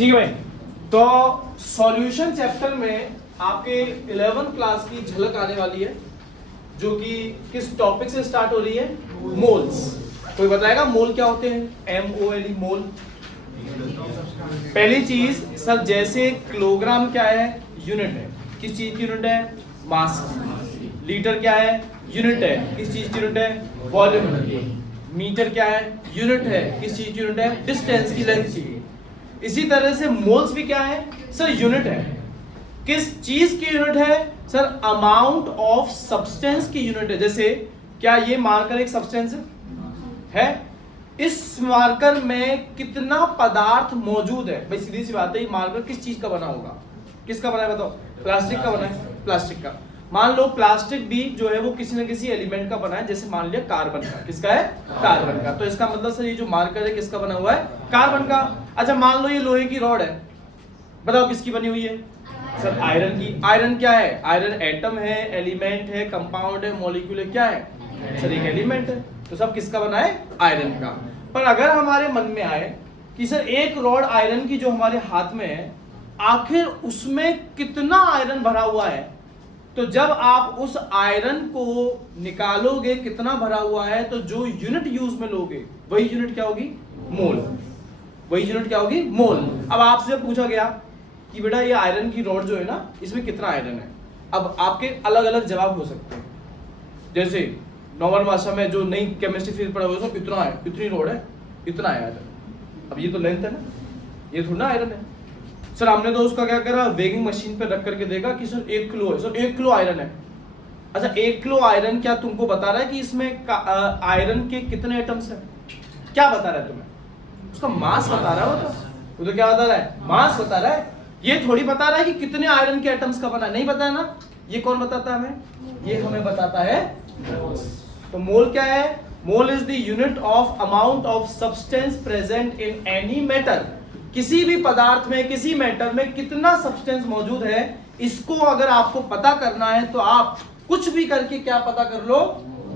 ठीक है भाई। तो सॉल्यूशन चैप्टर में आपके 11th क्लास की झलक आने वाली है, जो कि किस टॉपिक से स्टार्ट हो रही है? मोल्स। कोई बताएगा मोल क्या होते हैं? MOLE मोल। पहली चीज सर, जैसे किलोग्राम क्या है? यूनिट है। किस चीज की यूनिट है? मास। लीटर क्या है? यूनिट है। किस चीज की यूनिट है? वॉल्यूम। मीटर क्या है? यूनिट है। किस चीज की यूनिट है? डिस्टेंस की, लेंथ की। इसी तरह से मोल्स भी क्या है सर? यूनिट है। किस चीज की यूनिट है सर? अमाउंट ऑफ सब्सटेंस की यूनिट है। जैसे क्या ये मार्कर एक सब्सटेंस है? इस मार्कर में कितना पदार्थ मौजूद है? भाई सीधी सी बात है, ये मार्कर किस चीज का बना होगा? किसका बना है बताओ? प्लास्टिक का बना है। प्लास्टिक का। मान लो प्लास्टिक भी जो है वो किसी न किसी एलिमेंट का बना है, जैसे मान लिया कार्बन का। किसका है? कार्बन का। तो इसका मतलब सर ये जो मार्कर है किसका बना हुआ है? कार्बन का। अच्छा मान लो ये लोहे की रॉड है, बताओ किसकी बनी हुई है? सर आयरन की। आयरन क्या है? आयरन एटम है, एलिमेंट है, कंपाउंड है, मॉलिक्यूल है। क्या है सर? एक एलिमेंट है। तो सब किसका बना है? आयरन का। पर अगर हमारे मन में आए कि सर एक रॉड आयरन की जो हमारे हाथ में है, आखिर उसमें कितना आयरन भरा हुआ है, तो जब आप उस आयरन को निकालोगे कितना भरा हुआ है, तो जो यूनिट यूज में लोगे वही यूनिट क्या होगी? मोल। वही यूनिट क्या होगी? मोल। अब आपसे पूछा गया कि बेटा ये आयरन की रॉड जो है ना, इसमें कितना आयरन है? अब आपके अलग अलग जवाब हो सकते हैं। जैसे नॉर्मल भाषा में जो नई केमिस्ट्री फील्ड पढ़ा हुआ है, उसमें इतना है, इतनी रॉड है, इतना है आयरन। अब ये तो लेंथ है ना, ये थोड़ा आयरन है। सर हमने तो उसका क्या करा, वेगिंग मशीन पे रख करके देखा कि सर 1 किलो है। सर 1 किलो आयरन है। अच्छा 1 किलो आयरन क्या तुमको बता रहा है कि इसमें आयरन के कितने एटम्स हैं? क्या बता रहा है तुम्हें? उसका मास बता रहा है। वो तो क्या बता रहा है? मास बता रहा है। ये थोड़ी बता रहा है कि कितने आयरन के एटम्स का बना है। नहीं पता है ना। ये कौन बताता है हमें? ये हमें बताता है। तो मोल क्या है? Mole is the unit of amount of substance present in any matter. किसी भी पदार्थ में, किसी मैटर में कितना सब्सटेंस मौजूद है, इसको अगर आपको पता करना है तो आप कुछ भी करके क्या पता कर लो?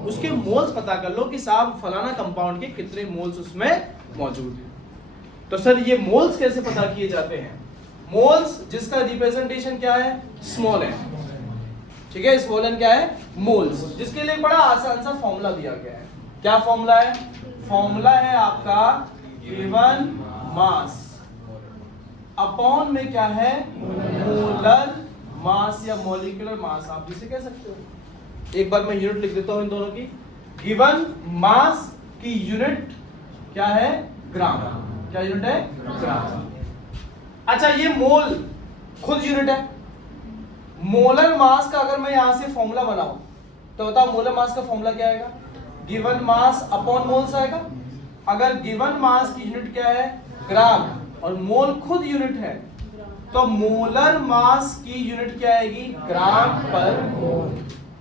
उसके मोल्स पता कर लो कि साहब फलाना कंपाउंड के कितने मोल्स उसमें मौजूद है। तो सर ये मोल्स कैसे पता किए जाते हैं? मोल्स जिसका रिप्रेजेंटेशन क्या है? स्मॉल है। ठीक है, स्मॉल एन क्या है? मोल्स। जिसके लिए बड़ा आसान सा फॉर्मूला दिया गया है। क्या फॉर्मूला है? फॉर्मूला है आपका गिवन मास अपॉन में क्या है? मोलर मास या मॉलिक्यूलर मास, आप जिसे कह सकते हो। एक बार मैं यूनिट लिख देता हूं इन दोनों की। गिवन मास की यूनिट क्या है? ग्राम। क्या यूनिट है? ग्राम। अच्छा ये मोल खुद यूनिट है। मोलर मास का अगर मैं यहां से फॉर्मूला बनाऊं तो बताओ मोलर मास का फॉर्मूला क्या आएगा? गिवन मास अपॉन मोल्स आएगा। अगर गिवन मास की यूनिट क्या है? ग्राम, और मोल खुद यूनिट है, तो मोलर मास की यूनिट क्या आएगी? ग्राम पर मोल।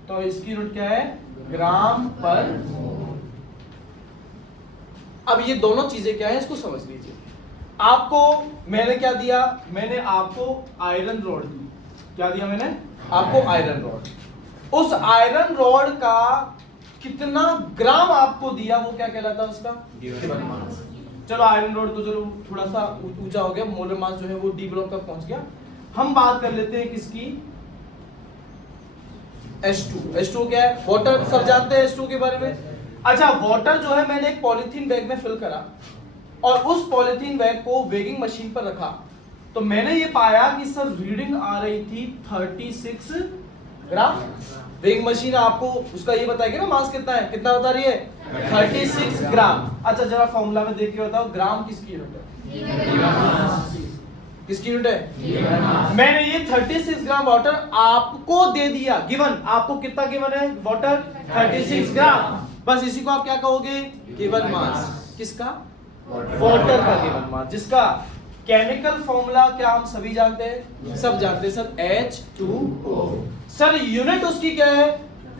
तो इसकी यूनिट क्या है? ग्राम पर मोल। अब ये दोनों चीजें क्या है इसको समझ लीजिए। आपको मैंने क्या दिया? मैंने आपको आयरन रॉड दी। क्या दिया मैंने? आपको आयरन रॉड। उस आयरन रॉड का कितना ग्राम आपको दिया, वो क्या कहलाता है? उसका गिवन मास। चलो आयरन रॉड तो चलो थोड़ा सा ऊंचा हो गया, मोलर मास जो है वो डी ब्लॉक तक पहुंच गया। हम बात कर लेते हैं किसकी? H2। H2 क्या है? वाटर। सब जानते हैं H2 के बारे में। अच्छा वाटर जो है मैंने एक पॉलीथीन बैग में फिल करा और उस पॉलीथीन बैग को वेगिंग मशीन पर रखा, तो मैंने ये पाया कि सर रीडिंग आ रही थी 36 ग्राम। वेगिंग मशीन आपको उसका ये बताएगी ना मास कितना है? कितना बता रही है? 36 ग्राम। अच्छा जरा फॉर्मूला में देख के बताओ, ग्राम किसकी यूनिट है? किसकी यूनिट है? मैंने ये 36 ग्राम वाटर आपको दे दिया। गिवन आपको कितना गिवन है? वाटर 36 ग्राम। बस इसी को आप क्या कहोगे? Given mass. किसका? वाटर का गिवन मास, जिसका केमिकल फॉर्मूला क्या हम सभी जानते हैं? सब जानते हैं सर, H2O। सर यूनिट उसकी क्या है?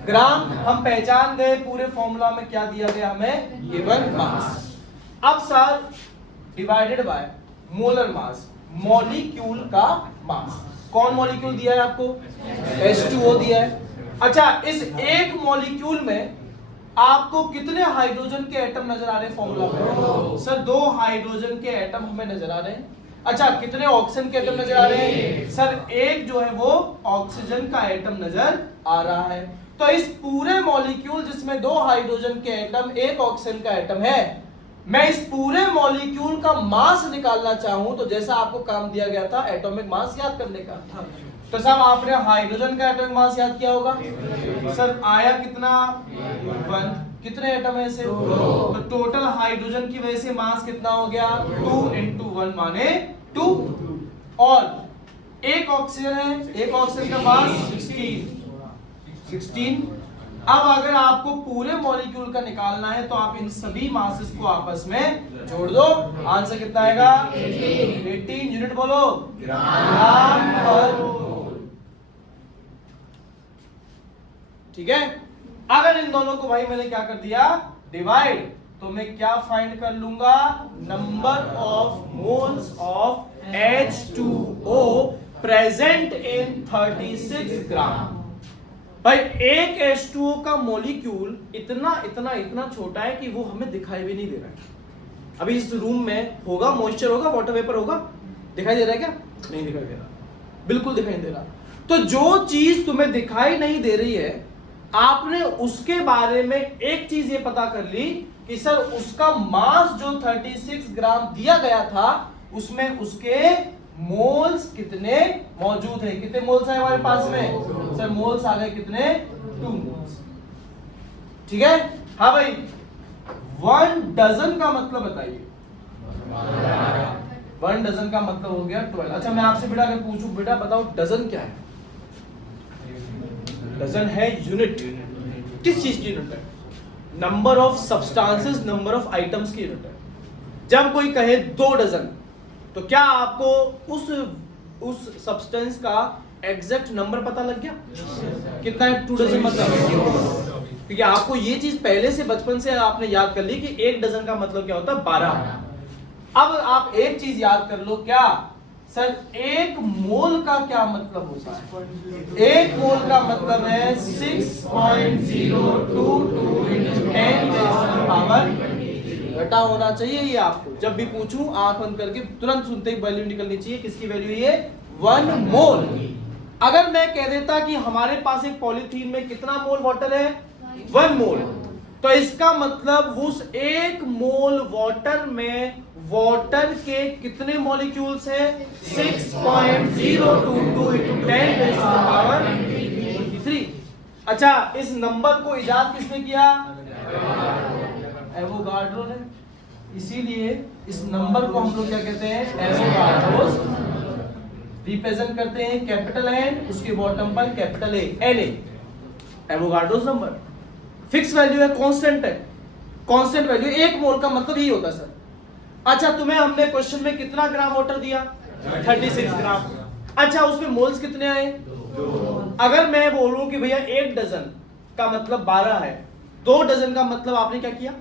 ग्राम। हम पहचान गए पूरे फॉर्मूला में क्या दिया गया हमें? Given mass. अब sir divided by molar mass, molecule का मास। कौन मॉलिक्यूल दिया है आपको? H2O दिया है। अच्छा इस एक मॉलिक्यूल में आपको कितने हाइड्रोजन के एटम नजर आ रहे हैं फॉर्मूला में? सर 2 हाइड्रोजन के एटम हमें नजर आ रहे हैं। अच्छा, कितने ऑक्सीजन के एटम नजर आ रहे हैं सर? एक जो है वो ऑक्सीजन का एटम नजर आ रहा है। तो इस पूरे मॉलिक्यूल जिसमें 2 हाइड्रोजन के एटम, 1 ऑक्सीजन का एटम है, मैं इस पूरे मॉलिक्यूल का मास निकालना चाहूं तो जैसा आपको काम दिया गया था एटॉमिक मास याद करने का, तो साहब आपने हाइड्रोजन का एटॉमिक मास याद किया होगा सर, आया कितना 1। कितने एटम है इसे? तो टोटल हाइड्रोजन की वजह से मास कितना हो गया? 2 × 1 माने 2। और एक ऑक्सीजन है, एक ऑक्सीजन का मास 16। अब अगर आपको पूरे मॉलिक्यूल का निकालना है तो आप इन सभी मासेस को आपस में जोड़ दो, आंसर कितना आएगा? 18। यूनिट बोलो, ग्राम पर मोल। ठीक है। अगर इन दोनों को भाई मैंने क्या कर दिया? डिवाइड, तो मैं क्या फाइंड कर लूंगा? Number of moles of H2O present in 36 ग्राम। भाई एक H2O का मॉलिक्यूल इतना इतना इतना छोटा है कि वो हमें दिखाई भी नहीं दे रहा है। अभी इस रूम में होगा, मॉइस्चर होगा, वाटर वेपर होगा, दिखाई दे रहा है क्या? नहीं दिखाई दे रहा, बिल्कुल दिखाई नहीं दे रहा। तो जो चीज तुम्हें दिखाई नहीं दे रही है, आपने उसके बारे में एक चीज ये पता कर ली कि सर उसका मास जो 36 ग्राम दिया गया था उसमें उसके मोल्स कितने मौजूद हैं। कितने मोल्स हैं हमारे पास में? सर मोल्स आ गए कितने? 2 मोल्स। ठीक है। हाँ भाई, 1 डजन का मतलब बताइए। 1 डजन का मतलब हो गया 12। अच्छा मैं आपसे बेटा अगर पूछूं, बेटा बताओ डजन क्या है? डजन है यूनिट। किस चीज की यूनिट है? Number of substances, number of items की यूनिट है। जब कोई कहे 2 डजन, तो क्या आपको उस सब्सटेंस का एग्जैक्ट नंबर पता लग गया? कितना है 2 डजन मतलब? क्योंकि आपको ये चीज पहले से बचपन से आपने याद कर ली कि 1 डजन का मतलब क्या होता है? 12। अब आप एक चीज याद कर लो, क्या सर? 1 मोल का क्या मतलब होता है? 1 मोल का मतलब है 6.022 × 10⁻⁻⁻। घटा होना चाहिए ये आपको। जब भी पूछूं आंख बंद करके तुरंत सुनते ही वैल्यू निकलनी चाहिए। किसकी वैल्यू? ये 1 मोल। अगर मैं कह देता कि हमारे पास एक पॉलीथीन में कितना मोल वाटर है? 1 मोल, तो इसका मतलब उस 1 मोल वाटर में वाटर के कितने मॉलिक्यूल्स हैं? 6.022 × 10⁻⁻⁻3। अच्छा, इस नंबर को इजाद किसने किया? एवोगाड्रो ने। इसीलिए इस नंबर को हम लोग क्या कहते हैं? एवोगाड्रोस। रिप्रेजेंट करते हैं कैपिटल एन, उसके बॉटम पर capital A, Na। Avogadro's number fix value है, कांस्टेंट है। कांस्टेंट वैल्यू 1 मोल का मतलब यही होता है सर। अच्छा, तुम्हें हमने क्वेश्चन में कितना ग्राम वाटर दिया? 36 ग्राम। अच्छा, उसमें मोल्स कितने आए? 2। अगर मैं बोलूं कि भैया 1 डजन का मतलब 12 है, 2 डजन का मतलब आपने क्या किया?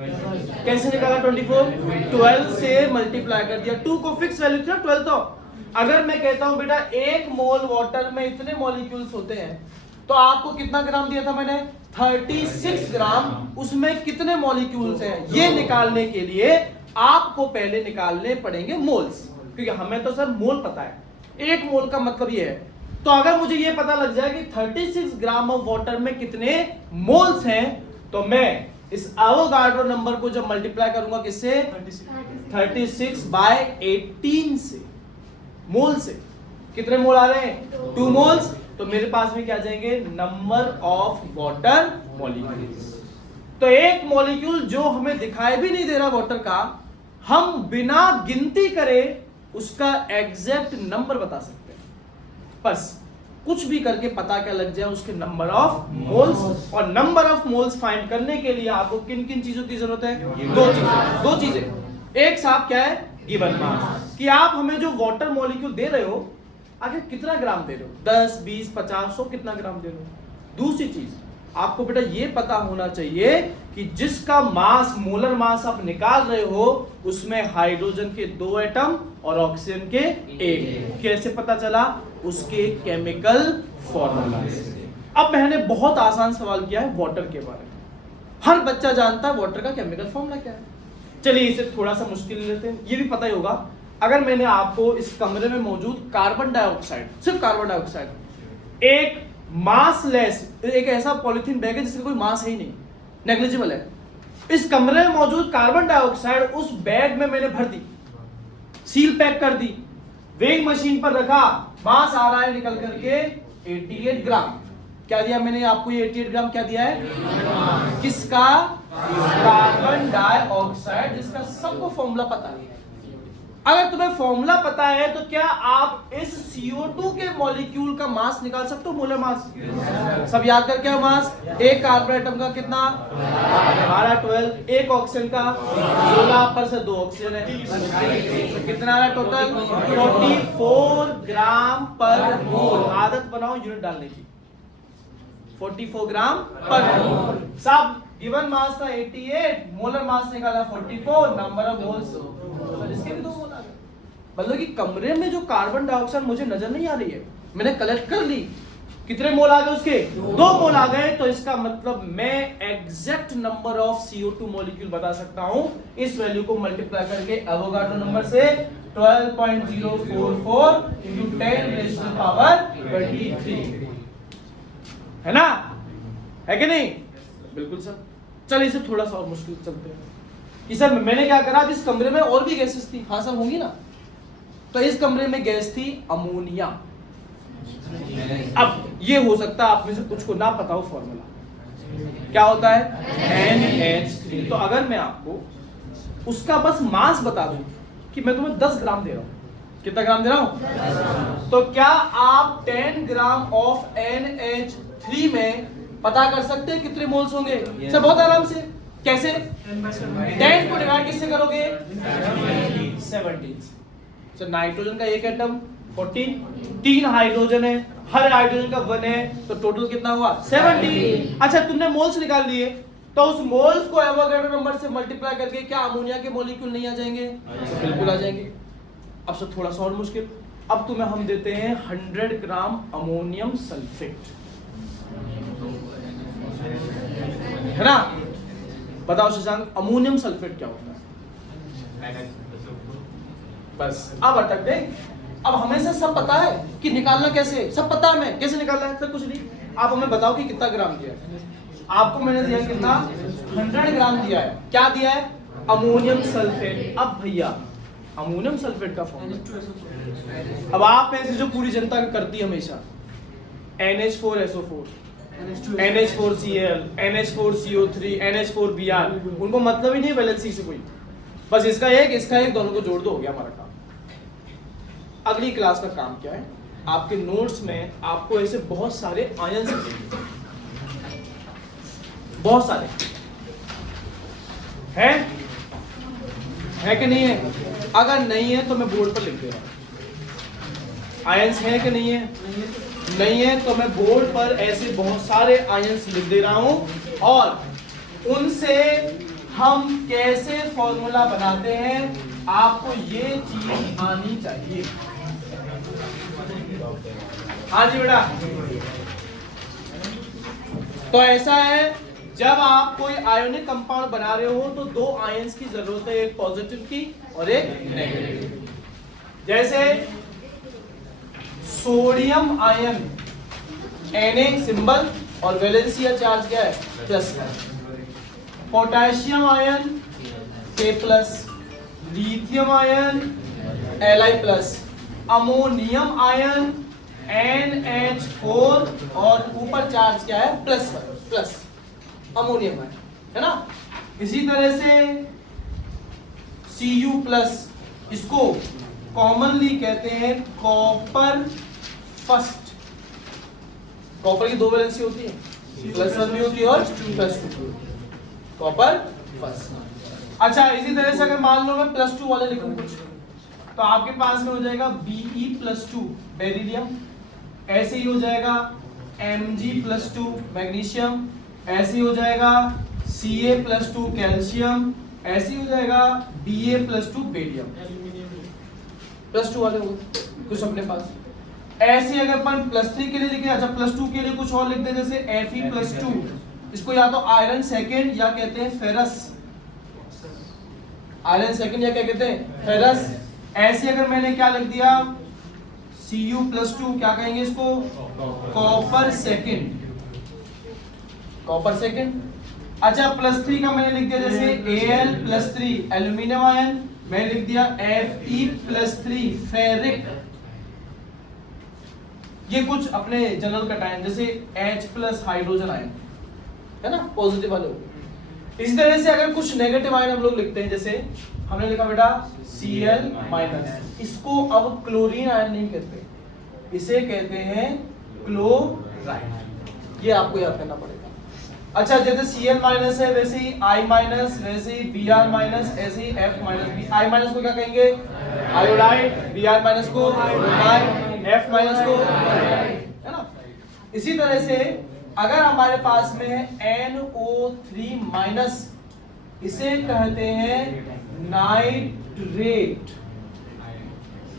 कैसे निकाला? 24, 12 से मल्टीप्लाई कर दिया। 2 को फिक्स वैल्यू थी ना, 12 तो। अगर मैं कहता हूं बेटा 1 मोल वाटर में इतने मॉलिक्यूल्स होते हैं, तो आपको कितना ग्राम दिया था मैंने? 36 ग्राम। उसमें कितने मॉलिक्यूल्स हैं ये निकालने के लिए आपको पहले निकालने पड़ेंगे मोल्स, क्योंकि हमें तो सर मोल पता है। 1 मोल का मतलब ये है। तो अगर मुझे ये पता लग जाए कि 36 ग्राम ऑफ वाटर में कितने मोल्स हैं, तो मैं इस एवोगाड्रो नंबर को जब मल्टीप्लाई करूंगा किससे? 36/18 से। मोल से कितने मोल आ रहे हैं? 2 मोल्स। तो मेरे पास में क्या आ जाएंगे? Number of water molecules. तो एक मॉलिक्यूल जो हमें दिखाई भी नहीं दे रहा वाटर का, हम बिना गिनती करे उसका एग्जैक्ट नंबर बता सकते हैं। बस कुछ भी करके पता क्या लग जाए? उसके नंबर ऑफ मोल्स। और नंबर ऑफ मोल्स फाइंड करने के लिए आपको किन किन चीजों की जरूरत है? 2 चीजें। एक साहब क्या है? गिवन मास, कि आप हमें जो वाटर मॉलिक्यूल दे रहे हो आखिर कितना ग्राम दे रहे हो? 10, 20, 50, 100 कितना ग्राम दे रहे हो? दूसरी चीज आपको बेटा ये पता होना चाहिए कि जिसका मास, मोलर मास आप निकाल रहे हो, उसमें हाइड्रोजन के 2 एटम और ऑक्सीजन के 1। कैसे पता चला? उसके केमिकल फॉर्मूला से। अब मैंने बहुत आसान सवाल किया है वाटर के बारे में। हर बच्चा जानता है वाटर का केमिकल फॉर्मूला क्या है। चलिए इसे थोड़ा सा मुश्किल लेते हैं। ये भी पता ही होगा, अगर मैंने आपको इस कमरे में मौजूद कार्बन डाइऑक्साइड, सिर्फ कार्बन डाइऑक्साइड, एक मासलेस, एक ऐसा पॉलिथीन बैग है जिसका कोई मास है ही नहीं, नेग्लिजिबल है, इस कमरे में मौजूद कार्बन डाइऑक्साइड उस बैग में मैंने भर दी, सील पैक कर दी, वेइंग मशीन पर रखा, मास आ रहा है निकल करके 88 ग्राम। क्या दिया मैंने आपको? ये 88 ग्राम क्या दिया है? किसका? कार्बन डाइऑक्साइड, जिसका सबको फॉर्मूला पता है। अगर तुम्हें फॉर्मूला पता है तो क्या आप इस CO2 के मॉलिक्यूल का मास निकाल सकते हो? मोलर मास सब याद करके आओ। मास एक कार्बन एटम का कितना? 12, एक ऑक्सीजन का 16, पर से 2 ऑक्सीजन है, तो कितना आ रहा टोटल? 44 ग्राम पर मोल। आदत बनाओ यूनिट डालने की, 44 ग्राम पर मोल। सब गिवन मास था 88, मोलर मास निकाला 44, नंबर ऑफ मोल्स इसके भी 2 मोल आ गए। मतलब कि कमरे में जो कार्बन डाइऑक्साइड मुझे नजर नहीं आ रही है, मैंने कलेक्ट कर ली, कितने मोल आ गए उसके? 2 मोल आ गए। तो इसका मतलब मैं exact number of CO2 molecule बता सकता हूं इस वैल्यू को मल्टीप्लाई करके एवोगाड्रो नंबर से 12.044 × 10⁻23 है ना? है कि नहीं? बिल्कुल सर। चलिए इसे थोड़ा सा और मुश्किल चलते हैं कि सर मैंने क्या करा, इस कमरे में और भी गैसेस थी। हाँ सर होंगी ना। तो इस कमरे में गैस थी अमोनिया। अब ये हो सकता है आप में से कुछ को ना पता हो फॉर्मूला क्या होता है, NH3। तो अगर मैं आपको उसका बस मास बता दूं कि मैं तुम्हें 10 ग्राम दे रहा हूं, कितना ग्राम दे रहा हूं, तो क्या आप 10 ग्राम ऑफ NH3 में पता कर सकते हैं कितने मोल्स होंगे? सर बहुत आराम से। कैसे? 10 को डिवाइड किससे करोगे? 17। सर नाइट्रोजन का एक एटम 14, 3 हाइड्रोजन है, हर हाइड्रोजन का 1 है, तो टोटल कितना हुआ? 70। अच्छा तुमने मोल्स निकाल लिए, तो उस मोल्स को एवोगाड्रो नंबर से मल्टीप्लाई करके क्या अमोनिया के मॉलिक्यूल नहीं आ जाएंगे? बिल्कुल आ जाएंगे। अब सर थोड़ा सा और मुश्किल, अब तुम्हें हम देते हैं 100 ग्राम अमोनियम सल्फेट, है ना? बताओ शशांक अमोनियम सल्फेट क्या होता है? बस अब अटक गए। अब हमें से सब पता है कि निकालना कैसे, सब पता है हमें कैसे निकालना है। सर कुछ नहीं, आप हमें बताओ कि कितना ग्राम दिया है। आपको मैंने दिया कितना? 100 ग्राम दिया है। क्या दिया है? Ammonium sulphate. अब भैया अमोनियम सल्फेट का फॉर्मूला अब आप में से जो पूरी जनता करती है हमेशा NH4SO4, NH4Cl, NH4CO3, NH4Br, उनको मतलब ही नहीं वैलेंसी से कोई, बस इसका एक दोनों को जोड़ दो, हो गया हमारा काम। अगली क्लास का काम क्या है? आपके नोट्स में आपको ऐसे बहुत सारे आयन्स मिलेंगे, बहुत सारे है कि नहीं है? अगर नहीं है तो मैं बोर्ड पर लिख दे रहा हूं। आयन्स है कि नहीं है? नहीं है तो मैं बोर्ड पर ऐसे बहुत सारे आयन्स लिख दे रहा हूं और उनसे हम कैसे फॉर्मूला बनाते हैं आपको ये चीज आनी चाहिए। हाँ जी बेटा। तो ऐसा है, जब आप कोई आयोनिक कंपाउंड बना रहे हो तो 2 आयन्स की जरूरत है, एक पॉजिटिव की और एक नेगेटिव। जैसे सोडियम आयन Na सिंबल और वैलेंसिया चार्ज क्या है? Plus. Potassium ion K+, lithium ion Li+, ammonium ion NH4 और ऊपर चार्ज क्या है? प्लस अमोनियम आयन, है ना? इसी तरह से Cu+, इसको कॉमनली कहते हैं कॉपर फर्स्ट। कॉपर की 2 वैलेंसी होती है, +1 भी होती है और +2 कॉपर फर्स्ट। अच्छा इसी तरह से अगर मान लो मैं +2 वाले लिखूं कुछ, तो आपके पास में हो जाएगा Be+2 बेरिलियम, ऐसे ही हो जाएगा Mg+2 मैग्नीशियम, ऐसे ही हो जाएगा Ca+2 कैल्शियम, ऐसे ही हो जाएगा Ba+2 बेरियम। +2 वाले हो कुछ अपने पास। ऐसे अगर अपन +3 के लिए लिखे, अच्छा +2 के लिए कुछ और लिख दे, जैसे Fe+2, इसको या तो आयरन सेकेंड या कहते हैं फेरस। आयरन सेकेंड या क्या कहते हैं? फेरस। ऐसे अगर मैंने क्या लिख दिया Cu+2 क्या कहेंगे इसको, कॉपर सेकंड, कॉपर सेकंड। अच्छा +3 का मैंने लिख दिया जैसे Al+3 एल्यूमिनियम आयन, मैंने लिख दिया Fe+3 फेरिक। ये कुछ अपने जनरल कटायन जैसे H+ हाइड्रोजन आयन है ना, पॉजिटिव वाले। इसी तरह से अगर कुछ नेगेटिव आयन हम लोग लिखते हैं, जैसे हमने लिखा बेटा Cl-, इसको अब क्लोरीन आयन नहीं कहते, इसे कहते हैं क्लोराइड। ये आपको याद करना पड़ेगा। अच्छा जैसे Cl- है वैसे ही I-, वैसे ही Br-, ऐसे ही F-, I- को क्या कहेंगे, आयोडाइड, Br- को ब्रोमाइड, F- को है ना। इसी तरह से अगर हमारे पास में है NO3-, इसे कहते हैं नाइट्रेट।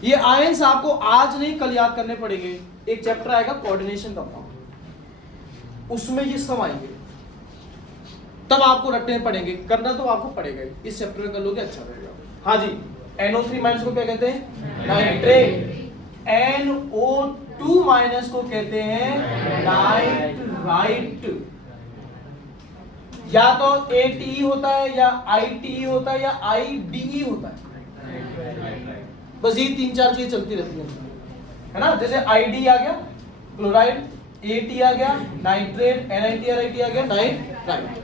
ये आयंस आपको आज नहीं कल याद करने पड़ेंगे, एक चैप्टर आएगा कोऑर्डिनेशन का, उसमें ये सब आएंगे, तब आपको रटने पड़ेंगे, करना तो आपको पड़ेगा, इस चैप्टर में कर लोगे अच्छा रहेगा। हाँ जी, NO3- को क्या कहते हैं, नाइट्रेट। NO2- को कहते हैं नाइट्राइट। या तो ATE होता है, या ITE होता है, या IDE होता है। बस ये 3-4 चीजें चलती रहती है ना। जैसे ID आ गया क्लोराइड, AT आ गया नाइट्रेट, NiT RiT आ गया नाइट्राइट,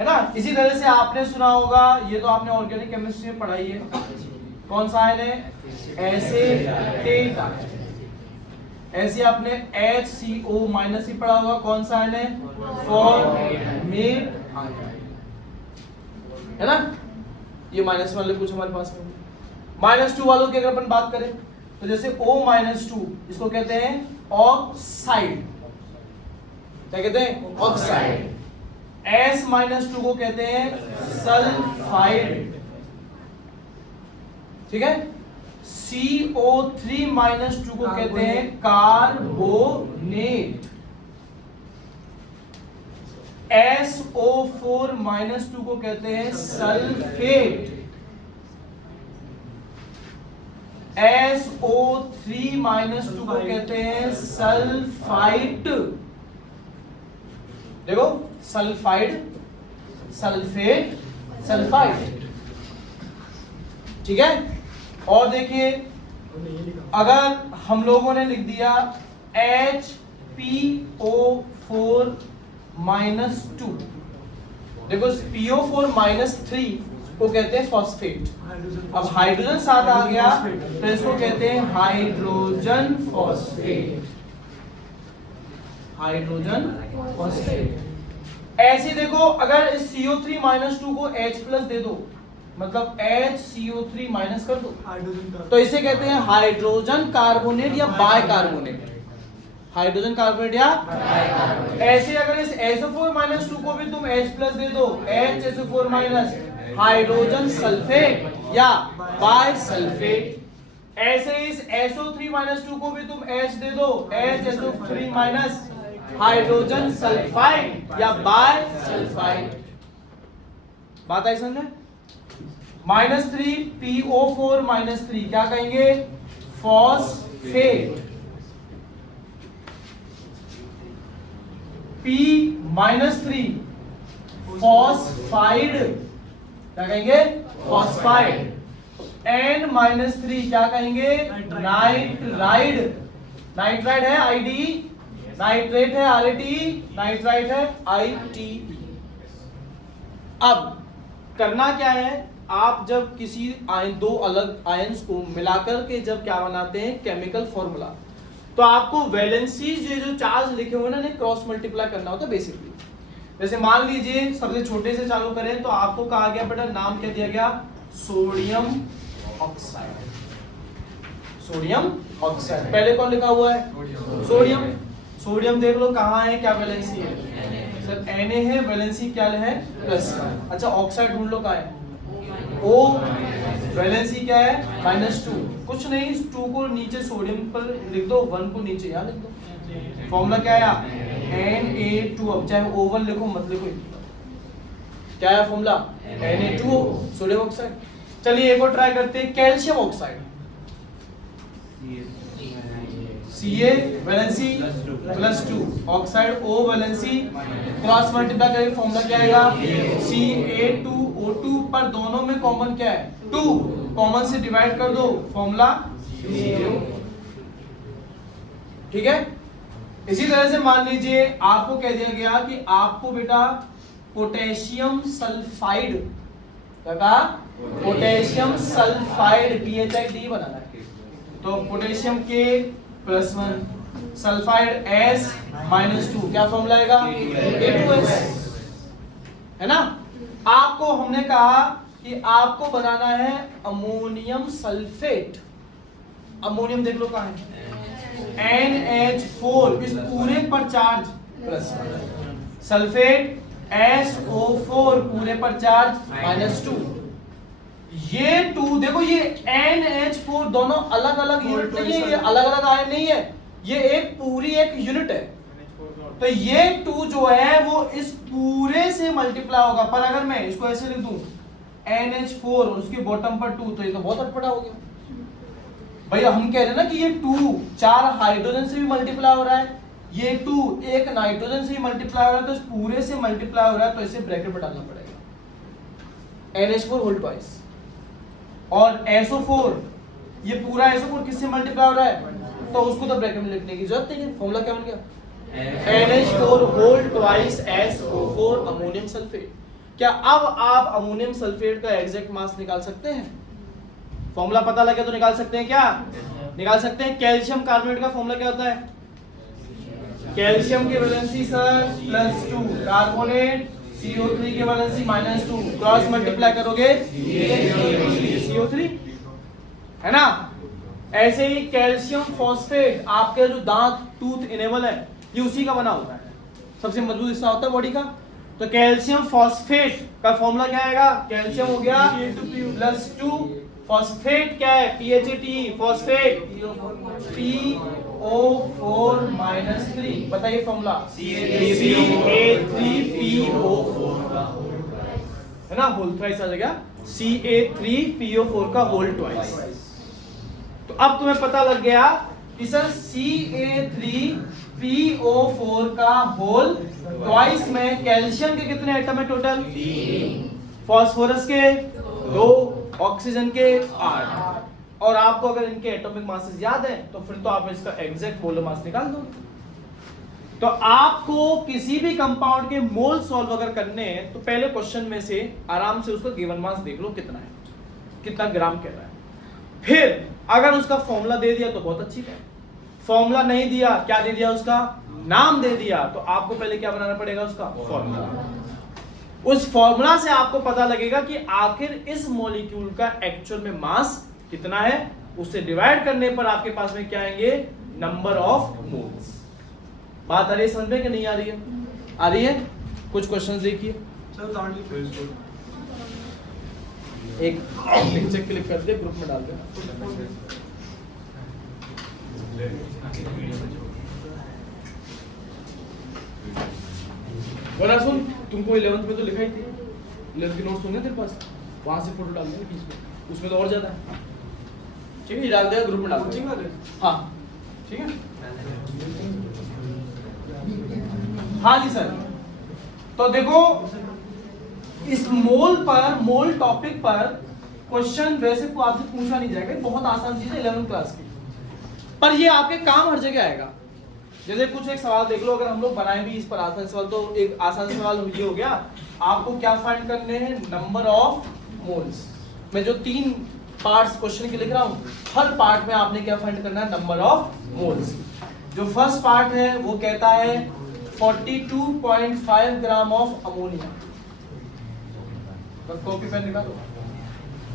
है ना। इसी तरह से आपने सुना होगा, ये तो आपने ऑर्गेनिक केमिस्ट्री में पढ़ाई है, कौन सा आयन है, एसीटेट आयन। ऐसे आपने HCO- ही पढ़ा होगा, कौन सा आयन है, फॉर्मेट आयन, है ना। ये माइनस वाले कुछ हमारे पास में, -2 वालों की अगर अपन बात करें तो जैसे O-2 इसको कहते हैं ऑक्साइड, क्या कहते हैं, ऑक्साइड। S-2 को कहते हैं सल्फाइड, ठीक है। CO3-2 को कहते हैं कार्बोनेट। SO4-2 को कहते हैं सल्फेट। SO3-2 को कहते हैं सल्फाइड। देखो सल्फाइड, सल्फेट, सल्फाइड, ठीक है। और देखिए अगर हम लोगों ने लिख दिया HPO4-2, देखो PO4-3 को कहते हैं फॉस्फेट। अब हाइड्रोजन साथ आ गया तो इसको कहते हैं हाइड्रोजन फॉस्फेट, हाइड्रोजन फॉस्फेट। ऐसे देखो अगर इस CO3-2 को H+ दे दो, मतलब HCO3- कर दो, तो इसे कहते हैं हाइड्रोजन कार्बोनेट या बाइकार्बोनेट, हाइड्रोजन कार्बोनेट या बाइकार्बोनेट। ऐसे अगर इस SO4-2 को भी तुम H+ दे दो, HSO4-, हाइड्रोजन सल्फेट या बाइसल्फेट। ऐसे इस SO3-2 को भी तुम H दे दो, HSO3-, हाइड्रोजन सल्फाइड या बाइसल्फाइड। बात आई समझ में। -3 PO4-3 क्या कहेंगे, फॉस्फेट। P-3 फॉस्फाइड, क्या कहेंगे, फॉस्फाइड। N-3 क्या कहेंगे, नाइट्राइड। नाइट्राइड है ID, नाइट्रेट है RAT, नाइट्राइट है ITE। अब करना क्या है, आप जब किसी दो अलग आयंस को मिलाकर के जब क्या बनाते हैं केमिकल फॉर्मूला, तो आपको वैलेंसी जो चार्ज लिखे हुए ना क्रॉस मल्टीप्लाई करना होता है बेसिकली। जैसे मान लीजिए सबसे छोटे से चालू करें तो आपको कहा गया बेटा, नाम क्या दिया गया, सोडियम ऑक्साइड। सोडियम ऑक्साइड पहले कौन लिखा हुआ है, सोडियम। सोडियम देख लो कहाँ है, क्या वैलेंसी है सर, Na है, वैलेंसी क्या है, प्लस। अच्छा ऑक्साइड ढूंढ लो कहाँ है, O, वैलेंसी क्या है, -2। कुछ नहीं, इस 2 को नीचे सोडियम पर लिख दो, 1 को नीचे यहाँ लिख दो। फॉर्मूला क्या आया, Na2। अब चाहे O1 लिखो मत लिखो, क्या है फॉर्मूला, Na2 सोडियम ऑक्साइड। चलिए एक और ट्राई करते हैं, calcium oxide, Ca valency +2 oxide O valency, cross multiply करके फॉर्मूला क्या आएगा Ca2O2 पर दोनों में कॉमन क्या है 2, कॉमन से डिवाइड कर दो फॉर्मूला 0। ठीक है। इसी तरह से मान लीजिए आपको कह दिया गया कि आपको बेटा पोटेशियम सल्फाइड, क्या कहा पोटेशियम सल्फाइड PHID बनाना है, तो पोटेशियम के +1 सल्फाइड S -2 क्या फॉर्मूला आएगा A2S, है ना। आपको हमने कहा कि आपको बनाना है अमोनियम सल्फेट, अमोनियम देख लो कहां है NH4, इस पूरे पर चार्ज +1, सल्फेट SO4 पूरे पर चार्ज -2, ये 2 देखो ये NH4 दोनों अलग अलग यूनिट नहीं है, ये अलग अलग आयन नहीं है, ये एक पूरी एक यूनिट है। तो ये 2 जो है वो इस पूरे से मल्टीप्लाई होगा, पर अगर मैं इसको ऐसे लिख दूं NH4 और उसके बॉटम पर 2, तो ये तो बहुत अटपटा हो गया भैया। हम कह रहे हैं ना कि ये 2 4 हाइड्रोजन से भी मल्टीप्लाई हो रहा है, ये 2 एक नाइट्रोजन से भी मल्टीप्लाई हो रहा है, तो इस पूरे से मल्टीप्लाई हो रहा है, तो इसे ब्रैकेट में डालना पड़ेगा NH4 होल ट्वाइस। और SO4 ये पूरा SO4 किससे मल्टीप्लाई हो रहा है, तो उसको तो ब्रैकेट में लिखने की जरूरत नहीं है, फॉर्मूला क्या बन गया NH4 whole twice SO4 ammonium sulphate. क्या अब आप अमोनियम सल्फेट का एग्जैक्ट मास निकाल सकते हैं? फॉर्मूला पता लगे तो निकाल सकते हैं, क्या निकाल सकते हैं? कैल्शियम कार्बोनेट का फॉर्मूला क्या होता है? कैल्शियम की वैलेंसी सर +2, कार्बोनेट CO3 की वैलेंसी -2, क्रॉस मल्टीप्लाई करोगे CO3, है ना। ऐसे ही कैल्शियम फॉस्फेट, आपके जो दांत टूथ इनेबल है ये उसी का बना होता है, सबसे मजबूत हिस्सा होता है बॉडी का। तो कैल्शियम फॉस्फेट का फॉर्मूला क्या आएगा? कैल्शियम हो गया +2, फॉस्फेट क्या है PHAT, फॉस्फेट PO4 -3, बताइए फॉर्मूला Ca3PO4 का, है ना, होल ट्वाइस आ जाएगा Ca3PO4 का होल ट्वाइस। तो अब तुम्हें पता लग गया कि सर Ca3PO4 का होल ट्वाइस में कैल्शियम के कितने एटम है टोटल? 3, फास्फोरस के 2, ऑक्सीजन के 8। और आपको अगर इनके एटॉमिक मासेस याद है तो फिर तो आप इसका एग्जैक्ट मोलर मास निकाल दो। तो आपको किसी भी कंपाउंड के मोल सॉल्व अगर करने हैं तो पहले क्वेश्चन में से आराम से उसका गिवन मास देख लो कितना है, कितना ग्राम कह रहा है। फिर अगर उसका फॉर्मूला दे दिया तो बहुत अच्छी बात, फॉर्मूला नहीं दिया, क्या दे दिया? उसका नाम दे दिया, तो आपको पहले क्या बनाना पड़ेगा? उसका फॉर्मूला। उस फॉर्मूला से आपको पता लगेगा कि आखिर इस मॉलिक्यूल का एक्चुअल में मास कितना है, उससे डिवाइड करने पर आपके पास में क्या आएंगे? Number of moles. बात आ रही है समझ में कि नहीं आ रही है? आ रही है। कुछ क्वेश्चंस देखिए, एक पिक्चर क्लिक कर दे, ग्रुप में डाल दे। बोला सुन, तुमको 11th में तो लिखा ही थी, 11th के नोट्स होंगे तेरे पास, वहां से फोटो डाल देना बीच में, उसमें तो और ज्यादा है। ठीक है, ये डाल देगा, ग्रुप में डाल देगा। हाँ ठीक है, हाँ जी सर। तो देखो इस मोल पर, मोल टॉपिक पर क्वेश्चन वैसे को आपसे पूछा नहीं जाएगा, बहुत आसान चीज है 11th क्लास की, पर ये आपके काम हर जगह आएगा। जैसे कुछ एक सवाल देख लो, अगर हम लोग बनाए भी इस पर आसान सवाल, तो एक आसान सवाल ये हो गया, आपको क्या फाइंड करने हैं? Number of moles. मैं जो 3 पार्ट्स क्वेश्चन के लिख रहा हूं, हर पार्ट में आपने क्या फाइंड करना है? Number of moles. जो फर्स्ट पार्ट है वो कहता है 42.5 ग्राम ऑफ अमोनिया, बस कॉपी पेन निकालो,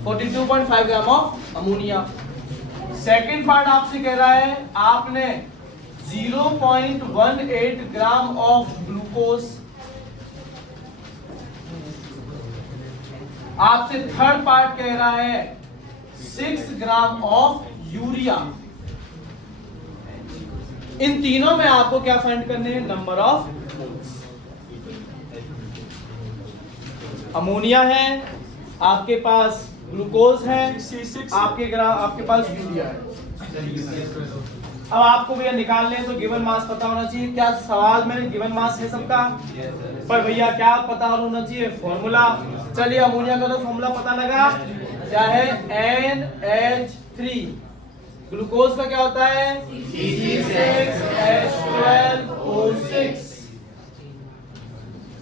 42.5 gram of ammonia. Second part आपसे कह रहा है आपने 0.18 ग्राम ऑफ ग्लूकोज। आपसे थर्ड पार्ट कह रहा है 6 ग्राम ऑफ यूरिया। इन तीनों में आपको क्या फाइंड करने हैं? Number of moles. अमोनिया है आपके पास ग्लूकोज है, आपके पास यूरिया है। अब आपको भैया निकालने हैं तो गिवन मास पता होना चाहिए। क्या सवाल में गिवन मास है सबका? पर भैया क्या पता होना चाहिए? फॉर्मूला। चलिए अमोनिया का तो फॉर्मूला पता लगा, क्या है? NH3। ग्लूकोज का क्या होता है? C6H12O6।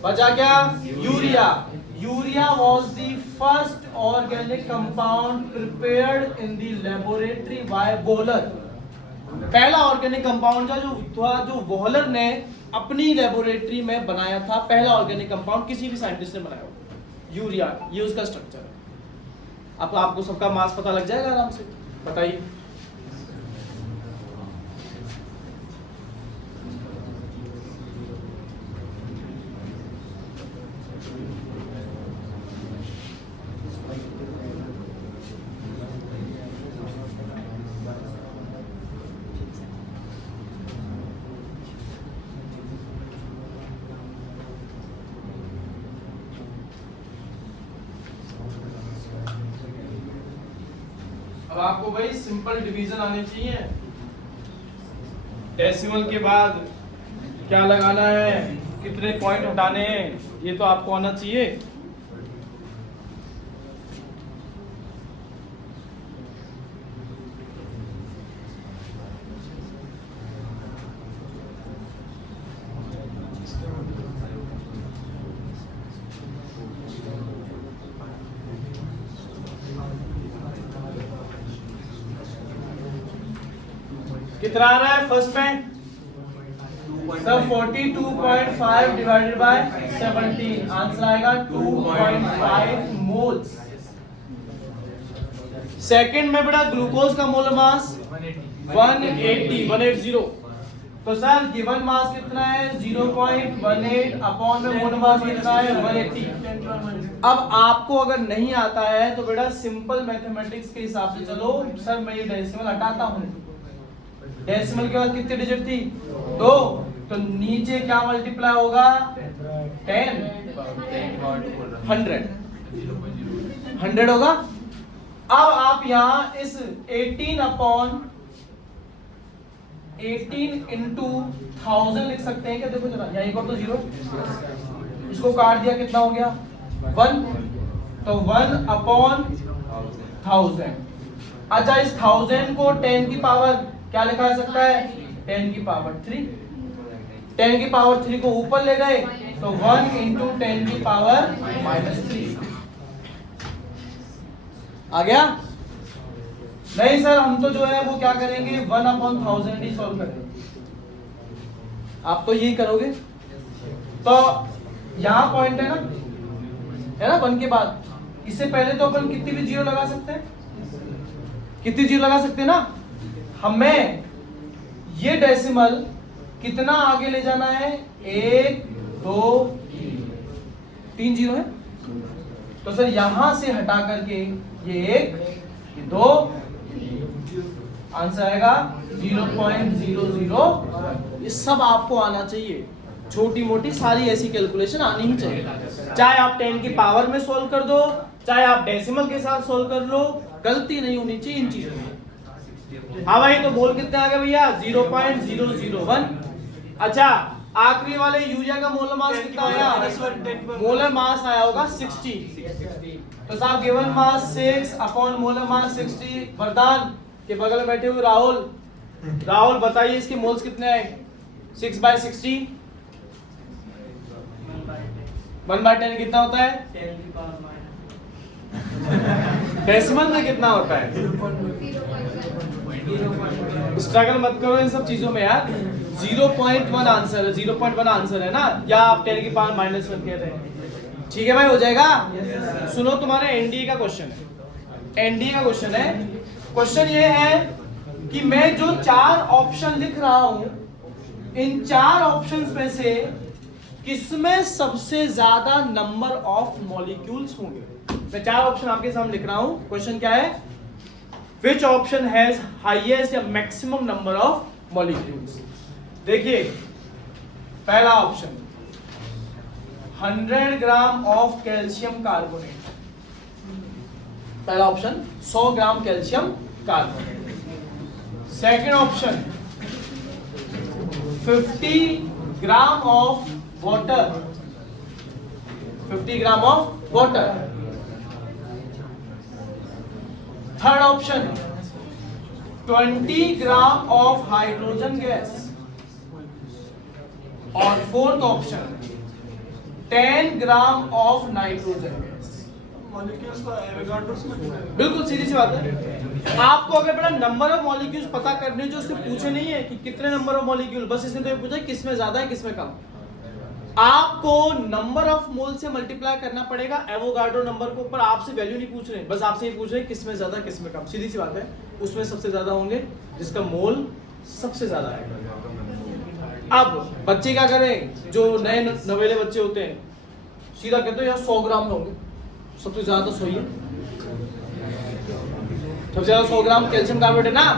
बचा क्या? Urea. Urea was the first organic compound prepared in the laboratory by Wohler। पहला ऑर्गेनिक कंपाउंड जो वोहलर ने अपनी लेबोरेटरी में बनाया था, पहला ऑर्गेनिक कंपाउंड किसी भी साइंटिस्ट ने बनाया हो, यूरिया। ये उसका स्ट्रक्चर है। अब आपको सबका मास पता लग जाएगा आराम से। बताइए अब आपको भाई सिंपल डिवीजन आने चाहिए। डेसिमल के बाद क्या लगाना है, कितने पॉइंट हटाने हैं, ये तो आपको आना चाहिए। कितना आ रहा है फर्स्ट में? सब 42.5 डिवाइडेड बाय 17, आंसर आएगा 2.5 मोल्स। सेकंड में बेटा ग्लूकोज का मोलर मास 180। तो सर गिवन मास कितना है? 0.18 अपॉन में मोलर मास कितना है? 180। अब आपको अगर नहीं आता है तो बेटा सिंपल मैथमेटिक्स के हिसाब से चलो। सर मैं ये डेसिमल हटाता हूं। डेसिमल के बाद कितनी डिजिट थी? 2। तो नीचे क्या मल्टीप्लाई होगा? 10 100 होगा। अब आप यहां इस 18 अपॉन 18 इंटू 1000 लिख सकते हैं क्या? देखो जरा, यहाँ एक और तो 0, इसको काट दिया, कितना हो गया? 1। तो 1 अपॉन 1000। अच्छा, इस 1000 को 10 की पावर क्या लिखा जा सकता है? 10 की पावर 3। 10 की पावर 3 को ऊपर ले गए तो 1 इंटू 10 की पावर -3 आ गया। नहीं सर, हम तो जो है वो क्या करेंगे, 1 अपॉन 1000 ही सॉल्व करेंगे। आप तो यही करोगे। तो यहां पॉइंट है ना 1 के बाद। इससे पहले तो अपन कितनी भी जीरो लगा सकते हैं, कितनी जीरो लगा सकते हैं ना। हमें ये डेसिमल कितना आगे ले जाना है? 1 2 3 जीरो है। तो सर यहां से हटा करके ये 1 ये 2, आंसर आएगा 0.001। ये सब आपको आना चाहिए। छोटी मोटी सारी ऐसी कैलकुलेशन आनी ही चाहिए। चाहे आप 10 की पावर में सोल्व कर दो, चाहे आप डेसिमल के साथ सोल्व कर लो, गलती नहीं होनी चाहिए इन चीजों में। हाँ भाई, तो बोल कितने आ गए भैया? 0.001। अच्छा, आखिरी वाले यूरिया का मोलर मास कितना आया? मोलर मास आया होगा 60। तो साहब given mass 6 upon molar mass 60। वरदान के बगल में बैठे हुए राहुल बताइए इसके मोल्स कितने आए? 6/60 1/10 कितना होता है? 10 की पावर डेसिमल में कितना होता है? स्ट्रगल मत करो इन सब चीजों में यार। 0.1 आंसर है, 0.1 आंसर है ना, या आप 10 की पावर -1 कह रहे हैं। ठीक है भाई, हो जाएगा। सुनो, तुम्हारे एनडीए का क्वेश्चन है। एनडीए का क्वेश्चन है, क्वेश्चन ये है कि मैं जो 4 ऑप्शन लिख रहा हूं, इन 4 ऑप्शंस में से किसमें सबसे ज्यादा नंबर ऑफ मॉलिक्यूल्स होंगे। मैं 4 ऑप्शन आपके सामने लिख रहा हूं। क्वेश्चन क्या है? Which option has highest या maximum number of molecules? देखिए, पहला option 100 gram of calcium carbonate, पहला option 100 gram calcium carbonate. Second option 50 gram of water, 50 gram of water. Third option 20 gram of hydrogen gas. और fourth option 10 gram of nitrogen gas. बिल्कुल सीधी सी बात है। आपको अगर बड़ा नंबर ऑफ मॉलिक्यूल्स पता करने जो उससे पूछे नहीं है कि कितने नंबर ऑफ मॉलिक्यूल, बस इसने तो ये पूछा किसमें ज्यादा है किसमें कम। आपको नंबर ऑफ मोल से मल्टीप्लाई करना पड़ेगा एवोगाड्रो नंबर को, ऊपर आपसे वैल्यू नहीं पूछ रहे, बस आपसे ये पूछ रहे किसमें ज्यादा किसमें कम। सीधी सी बात है, उसमें सबसे ज्यादा होंगे जिसका मोल सबसे ज्यादा है। अब बच्चे क्या करें, जो नए नवेले बच्चे होते हैं सीधा कहते हैं यार 100 ग्राम होंगे, सबसे ज्यादा तो 100 ही है, सबसे ज्यादा 100 ग्राम कैल्शियम कार्बोनेट है ना।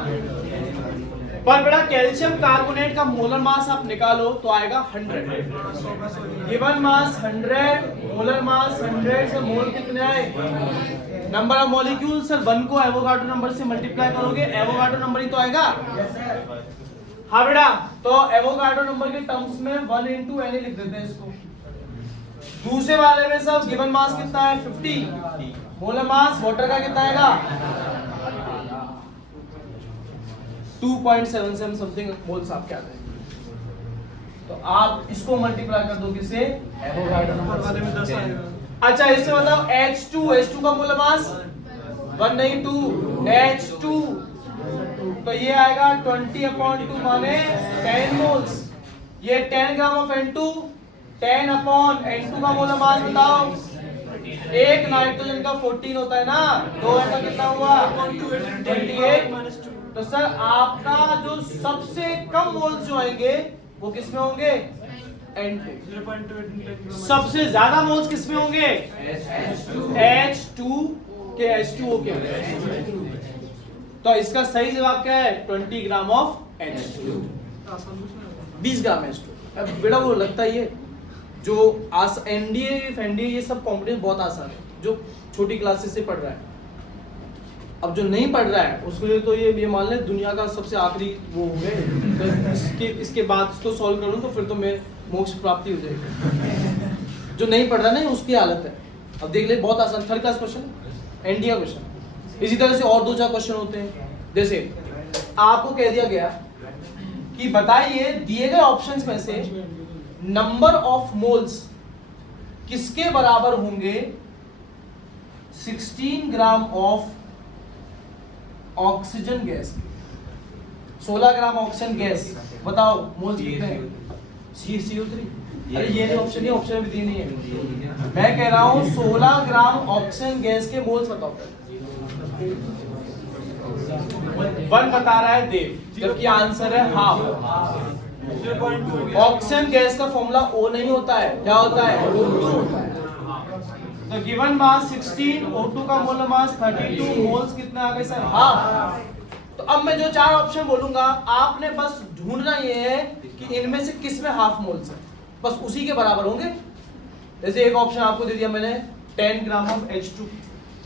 पर बेटा कैल्शियम कार्बोनेट का मोलर मास आप निकालो तो आएगा 100। गिवन मास 100, मोलर मास 100 से मोल कितने आए, नंबर ऑफ मॉलिक्यूल सर 1 को एवोगाड्रो नंबर से मल्टीप्लाई करोगे एवोगाड्रो नंबर ही तो आएगा। हाँ बेटा, तो एवोगाड्रो नंबर के टर्म्स में 1 into Na लिख देते हैं इसको। दूसरे वाले में सब गिवन मास कितना है 50, मोलर मास वाटर का कितना आएगा 2.77 समथिंग मोल्स आपके आते हैं। तो आप इसको मल्टीप्लाई कर दो किससे, एवोगाड्रो नंबर वाले में 10 आएगा। अच्छा इससे बताओ H2 का मोलर मास 1 नहीं 2 H2, तो ये आएगा 20/2 माने 10 मोल्स। ये 10 ग्राम ऑफ N2, 10/N2 का मोलर मास बताओ। एक नाइट्रोजन का 14 होता है ना, 2 का कितना हुआ 28। तो सर आपका जो सबसे कम मोल्स जो आएंगे वो किसमें होंगे N2। सबसे ज्यादा मोल्स किसमें होंगे H2 के H2O के। तो इसका सही जवाब क्या है 20 gram of H2, 20 gram H2। अब बेटा वो लगता ही है जो एनडीए फेंडीए ये सब कॉम्पिटिशन बहुत आसान है, जो छोटी क्लासेस से पढ़ रहा है। अब जो नहीं पढ़ रहा है उसके लिए तो ये मान ले दुनिया का सबसे आखिरी वो हो गए, इसके बाद इसको सॉल्व करूं तो फिर तो मैं मोक्ष प्राप्ति हो जाएगी। जो नहीं पढ़ रहा ना उसकी हालत है। अब देख ले बहुत आसान third class question, NDA question. इसी तरह से और 2-4 क्वेश्चन होते हैं। जैसे आपको कह दिया गया कि बताइए दिए गए ऑप्शंस में से नंबर ऑफ मोल्स किसके बराबर होंगे 16 gram of oxygen gas, 16 gram oxygen gas, बताओ मोल्स कितने हैं CO3। अरे ये नहीं ऑप्शन, नहीं ऑप्शन भी दी नहीं है। मैं कह रहा हूं 16 ग्राम ऑक्सीजन गैस के मोल्स बताओ। 1 बता रहा है देव, जबकि आंसर है हाफ। ऑक्सीजन गैस का फॉर्मूला O नहीं होता है, क्या होता है O2 होता है। तो गिवन मास 16, O2 का मोलर मास 32, मोल्स कितना आ गए सर हाफ। तो अब मैं जो 4 ऑप्शन बोलूंगा आपने बस ढूंढना ये है कि इनमें से किस में हाफ मोल्स है, बस उसी के बराबर होंगे। जैसे एक ऑप्शन आपको दे दिया मैंने 10 gram of H2,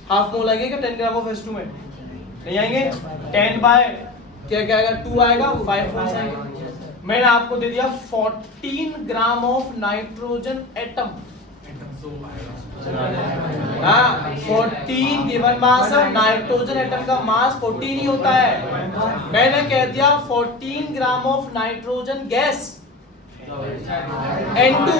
half mole आएंगे क्या 10 ग्राम ऑफ H2 में, नहीं आएंगे। 10 बाय क्या आएगा 2 आएगा, 5 मोल्स आएंगे। मैंने आपको दे दिया 14 ग्राम of nitrogen atom, 14 given mass of nitrogen atom का मास 14 ही होता है। मैंने कह दिया 14 ग्राम ऑफ नाइट्रोजन गैस N2,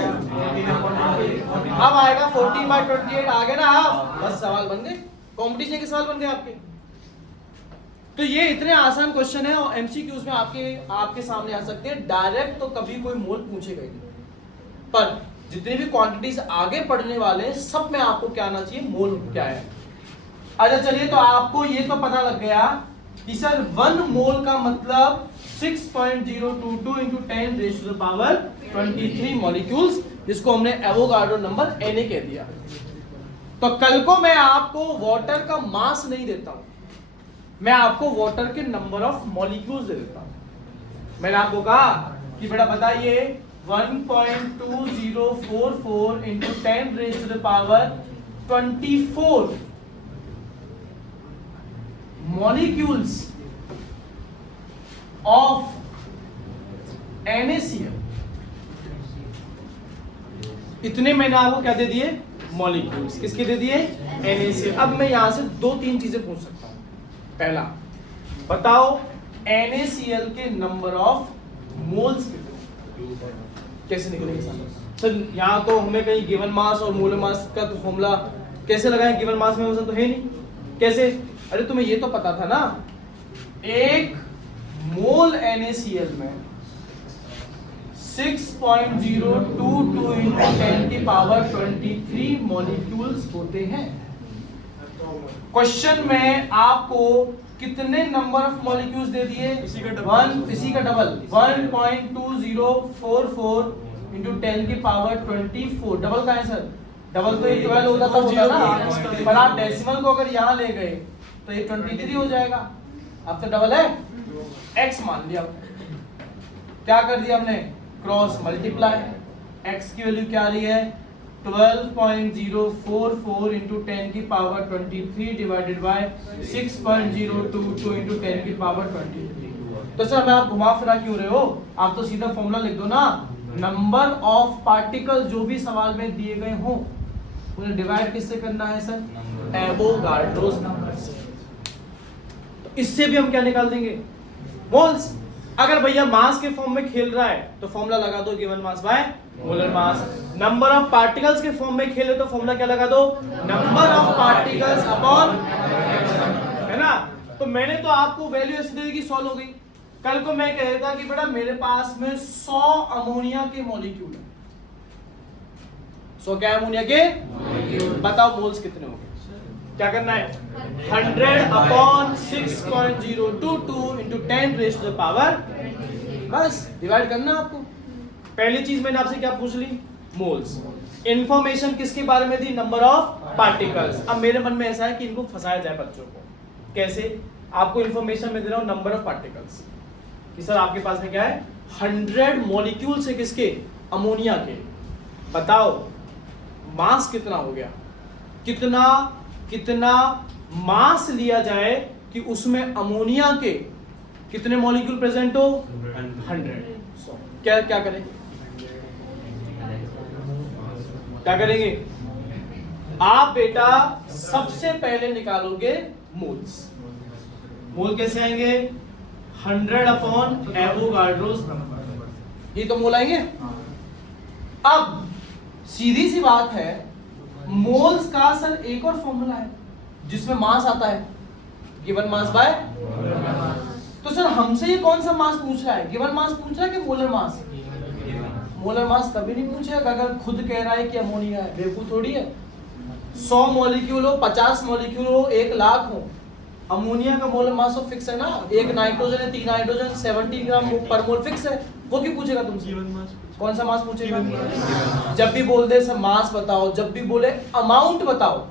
अब आएगा 14/28 आ गए ना आप, बस सवाल बन गए, कॉम्पिटिशन के सवाल बन गए आपके। तो ये इतने आसान क्वेश्चन है और एमसीक्यूज में आपके सामने आ सकते हैं। डायरेक्ट तो कभी कोई मोल पूछेगा ही नहीं, पर जितनी भी क्वांटिटीज आगे पढ़ने वाले हैं सब में आपको क्या आना चाहिए मोल क्या है। अच्छा चलिए, तो आपको ये तो पता लग गया कि सर 1 मोल का मतलब 6.022 into 10⁻⁻23 मॉलिक्यूल्स, जिसको हमने एवोगाड्रो नंबर Na कह दिया। तो कल को मैं आपको वाटर का मास नहीं देता हूं, मैं आपको वाटर के नंबर ऑफ मॉलिक्यूल्स दे देता हूं। मैंने आपको कहा कि बेटा बताइए 1.2044 into 10⁻24 मॉलिक्यूल्स ऑफ NaCl, इतने मैंने आपको क्या दे दिए, मॉलिक्यूल्स। किसके दे दिए, NaCl। अब मैं यहां से 2-3 चीजें पूछ सकता हूं। पहला बताओ NaCl के नंबर ऑफ मोल्स कितने, कैसे निकलेंगे सर? यहाँ तो हमें कहीं गिवन मास और मोलर मास का तो फॉर्मूला कैसे लगाएं, गिवन मास में तो है नहीं, कैसे? अरे तुम्हें ये तो पता था ना, एक मोल NaCl में 6.022 into 10 की पावर 23 मॉलिक्यूल्स होते हैं। क्वेश्चन में आपको कितने नंबर ऑफ मॉलिक्यूल्स दे दिए, इसी का डबल 1.2044 into 10 की पावर 24। डबल का है सर, डबल तो ये 12 होता था ना, पर आप डेसिमल को अगर यहाँ ले गए तो ये 23 हो जाएगा। अब तो डबल है, x मान लिया, क्या कर दिया हमने, क्रॉस मल्टीप्लाई। x की वैल्यू क्या आ रही है, 12.044 into 10 की पावर 23 डिवाइडेड बाय 6.022 into 10 की पावर 23। तो सर मैं आप घुमा फिरा क्यों रहे हो, आप तो सीधा फॉर्मूला लिख दो ना, नंबर ऑफ पार्टिकल जो भी सवाल में दिए गए हो उन्हें डिवाइड किससे करना है सर, एवोगाड्रोस नंबर से। तो इससे भी हम क्या निकाल देंगे, मोल्स। अगर भैया मास के फॉर्म में खेल रहा है तो फॉर्मूला लगा दो given mass by molar mass. Number of particles के फॉर्म में खेले तो फॉर्मूला क्या लगा दो, नंबर ऑफ पार्टिकल्स अपॉन, है ना। तो मैंने तो आपको वैल्यू ऐसे दे दी कि सॉल्व हो गई। कल को मैं कह रहा था कि बेटा मेरे पास में 100 अमोनिया के मॉलिक्यूल है, 100 क्या अमोनिया के, बताओ मोल्स कितने हो गए। क्या करना है, 100 upon 6.022 into 10 raised to the power, बस डिवाइड करना आपको। पहली चीज मैंने आपसे क्या पूछ ली, मोल्स। इंफॉर्मेशन किसके बारे में दी, नंबर ऑफ पार्टिकल्स। अब मेरे मन में ऐसा है कि इनको फंसाया जाए बच्चों को, कैसे? आपको इंफॉर्मेशन में दे रहा हूं नंबर ऑफ पार्टिकल्स कि सर आपके पास में क्या है, 100 मॉलिक्यूल्स है किसके, अमोनिया के। बताओ मास कितना हो गया, कितना मास लिया जाए कि उसमें अमोनिया के कितने मॉलिक्यूल प्रेजेंट हो, 100। क्या करेंगे आप बेटा, सबसे पहले निकालोगे मोल्स। मोल कैसे आएंगे, 100 अपॉन एवोगाड्रोस नंबर, ये तो मोल आएंगे। अब सीधी सी बात है, मोल्स का सर एक और फॉर्मूला है जिसमें मास आता है, गिवन मास बाय। तो सर हमसे ये कौन सा मास पूछ रहा है, गिवन मास पूछ रहा है कि मोलर मास? मोलर मास कभी नहीं पूछेगा अगर खुद कह रहा है कि अमोनिया है, बेवकूफ थोड़ी है। 100 मॉलिक्यूल हो, 50 मॉलिक्यूल हो, 1 लाख हो, अमोनिया का मोलर मास तो फिक्स है ना। एक नाइट्रोजन है, 3 नाइट्रोजन, 70 ग्राम पर मोल फिक्स है। वो क्यों पूछेगा तुमसे, कौन सा मास पूछेगा? जब भी बोल दे सर मास बताओ, जब भी बोले अमाउंट बताओ।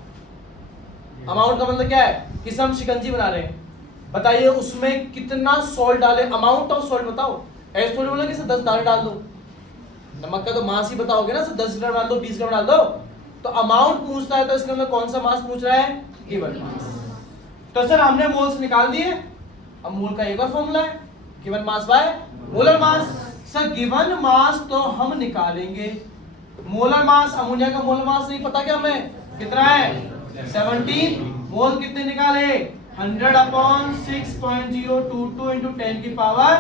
अमाउंट का मतलब क्या है, कि हम शिकंजी बना रहे हैं, बताइए उसमें कितना सॉल्ट डाले, अमाउंट ऑफ सॉल्ट बताओ। ऐसे थोड़ी बोला कि सर 10 दाल डाल दो, नमक का तो मास ही बताओगे ना, सर 10 ग्राम डाल दो, 20 ग्राम डाल दो। तो अमाउंट पूछता है तो इसके अंदर कौन सा मास पूछ रहा है, गिवन मास। तो सर हमने मोल्स निकाल दिए। अब मोल का एक और फॉर्मूला है, given mass by molar mass. Sir given mass तो हम निकालेंगे, मोलर मास, अमोनिया का मोलर मास नहीं पता क्या हमें, कितना है 17। मोल कितने निकाले, 100 अपॉन 6.022 into 10 की पावर।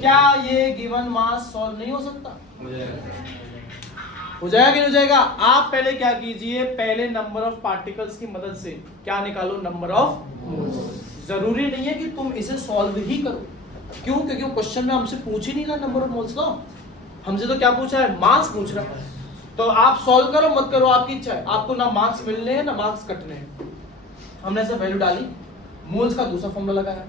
क्या ये गिवन मास सॉल्व नहीं हो सकता? हो जाएगा कि नहीं हो जाएगा? आप पहले क्या कीजिए, पहले नंबर ऑफ पार्टिकल्स की मदद से क्या निकालो, नंबर ऑफ मोल्स। जरूरी नहीं है कि तुम इसे सॉल्व ही करो, क्यों? क्योंकि क्वेश्चन में हमसे पूछ ही नहीं रहा नंबर ऑफ मोल्स का, हमसे तो क्या पूछा है, मास पूछ रहा है। तो आप सॉल्व करो मत करो आपकी इच्छा है, आपको ना मार्क्स मिलने हैं ना मार्क्स कटने हैं। हमने सब वैल्यू डाली, मोल्स का दूसरा फॉर्मूला लगाया,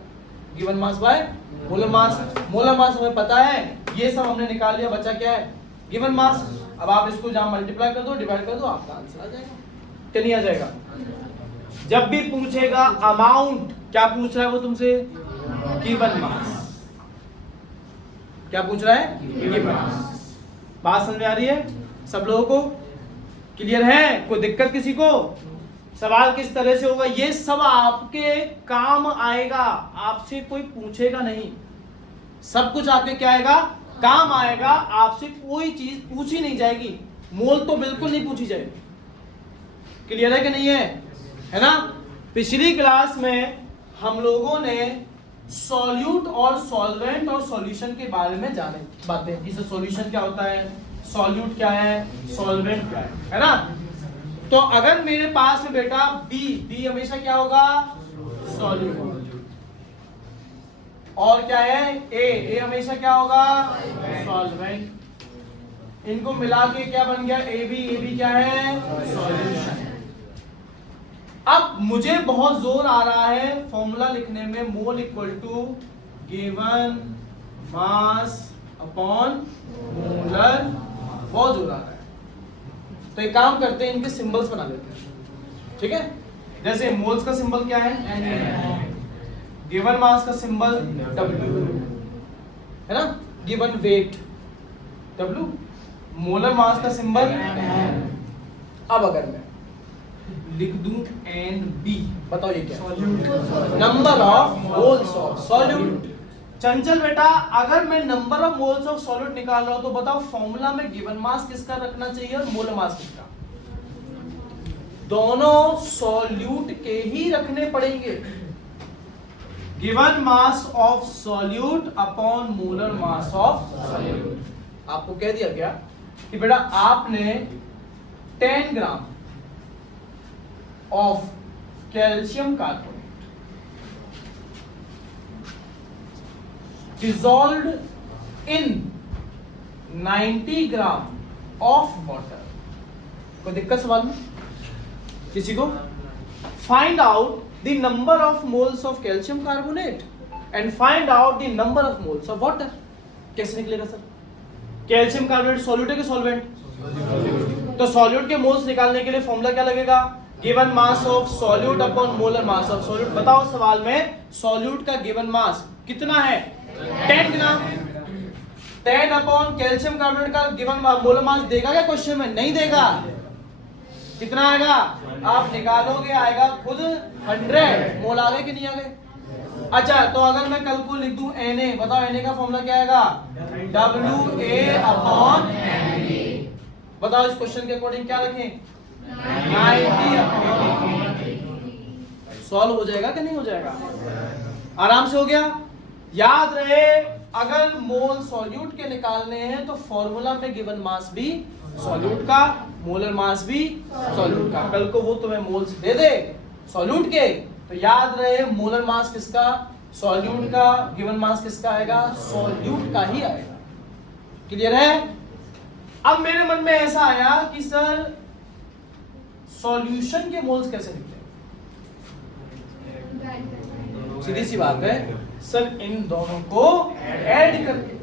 given mass by molar mass. Molar mass हमें पता है, ये सब हमने निकाल लिया, बचा क्या है, गिवन मास। अब आप इसको जहां मल्टीप्लाई कर दो, डिवाइड कर दो, आपका आंसर आ जाएगा। क्या नहीं आ जाएगा? जब भी पूछेगा अमाउंट, क्या पूछ रहा है वो तुमसे, गिवन मास। क्या पूछ रहा है, गिवन मास। बात समझ में आ रही है सब लोगों को? क्लियर है? कोई दिक्कत किसी को? सवाल किस तरह से होगा, ये सब आपके काम आएगा, आपसे कोई पूछेगा नहीं, सब कुछ आपके क्या आएगा, काम आएगा, आपसे कोई चीज पूछी नहीं जाएगी, मोल तो बिल्कुल नहीं पूछी जाएगी। क्लियर है कि नहीं है ना। पिछली क्लास में हम लोगों ने सॉल्यूट और सॉल्वेंट और सॉल्यूशन के बारे में जाने बातें, जैसे सॉल्यूशन क्या होता है, सॉल्यूट क्या है, सॉल्वेंट क्या है ना। तो अगर मेरे पास में बेटा बी हमेशा क्या होगा, सॉल्यूट, और क्या है ए हमेशा क्या होगा, सॉल्वेंट। इनको मिला के क्या बन गया, ए बी क्या है, सॉल्यूशन। अब मुझे बहुत जोर आ रहा है फॉर्मूला लिखने में, mole equal to given mass upon molar, बहुत जोर आ रहा है। तो एक काम करते हैं, इनके सिंबल्स बना लेते हैं, ठीक है। जैसे मोल्स का सिंबल क्या है, गिवन मास का सिंबल W है ना, given weight W, molar mass का सिंबल। अब अगर मैं लिख दूं NB, बताओ ये क्या, number of moles of solute. चंचल बेटा अगर मैं number of moles of solute निकाल रहा हूं तो बताओ फॉर्मूला में गिवन मास किसका रखना चाहिए और मोलर मास किसका, दोनों सॉल्यूट के ही रखने पड़ेंगे। Given mass of solute upon molar mass of solute. आपको कह दिया गया कि बेटा आपने 10 gram of calcium carbonate dissolved in 90 gram of water. कोई दिक्कत सवाल में किसी को? Find out the number of moles of calcium carbonate and find out the number of moles of water. कैसे निकलेगा सर? कैल्शियम कार्बोनेट सॉल्यूट है कि सॉल्वेंट? तो सॉल्यूट के मोल्स निकालने के लिए फॉर्मूला क्या लगेगा, given mass of solute upon molar mass of solute. बताओ सवाल में सॉल्यूट का गिवन मास कितना है, 10 ग्राम। 10 अपॉन कैल्शियम कार्बोनेट का गिवन मोलर मास देगा क्या क्वेश्चन में? नहीं देगा। कितना आएगा आप निकालोगे, आएगा खुद 100। मोल आ गए कि नहीं आ गए? अच्छा तो अगर मैं कल को लिख दूं Na, बताओ Na का फॉर्मूला क्या आएगा, WA अपॉन Na। बताओ इस क्वेश्चन के अकॉर्डिंग क्या रखें, 90 अपॉन। सॉल्व हो जाएगा कि नहीं हो जाएगा? आराम से हो गया। याद रहे अगर मोल सॉल्यूट के निकालने हैं तो फॉर्मूला में गिवन मास भी सॉल्यूट का, मोलर मास भी सॉल्यूट का। कल को वो तुम्हें मोल्स दे दे सॉल्यूट के तो याद रहे मोलर मास किसका, सॉल्यूट का, गिवन मास किसका आएगा, सॉल्यूट का ही आएगा। क्लियर है? अब मेरे मन में ऐसा आया कि सर सॉल्यूशन के मोल्स कैसे निकले? सीधी सी बात है सर, इन दोनों को ऐड करके।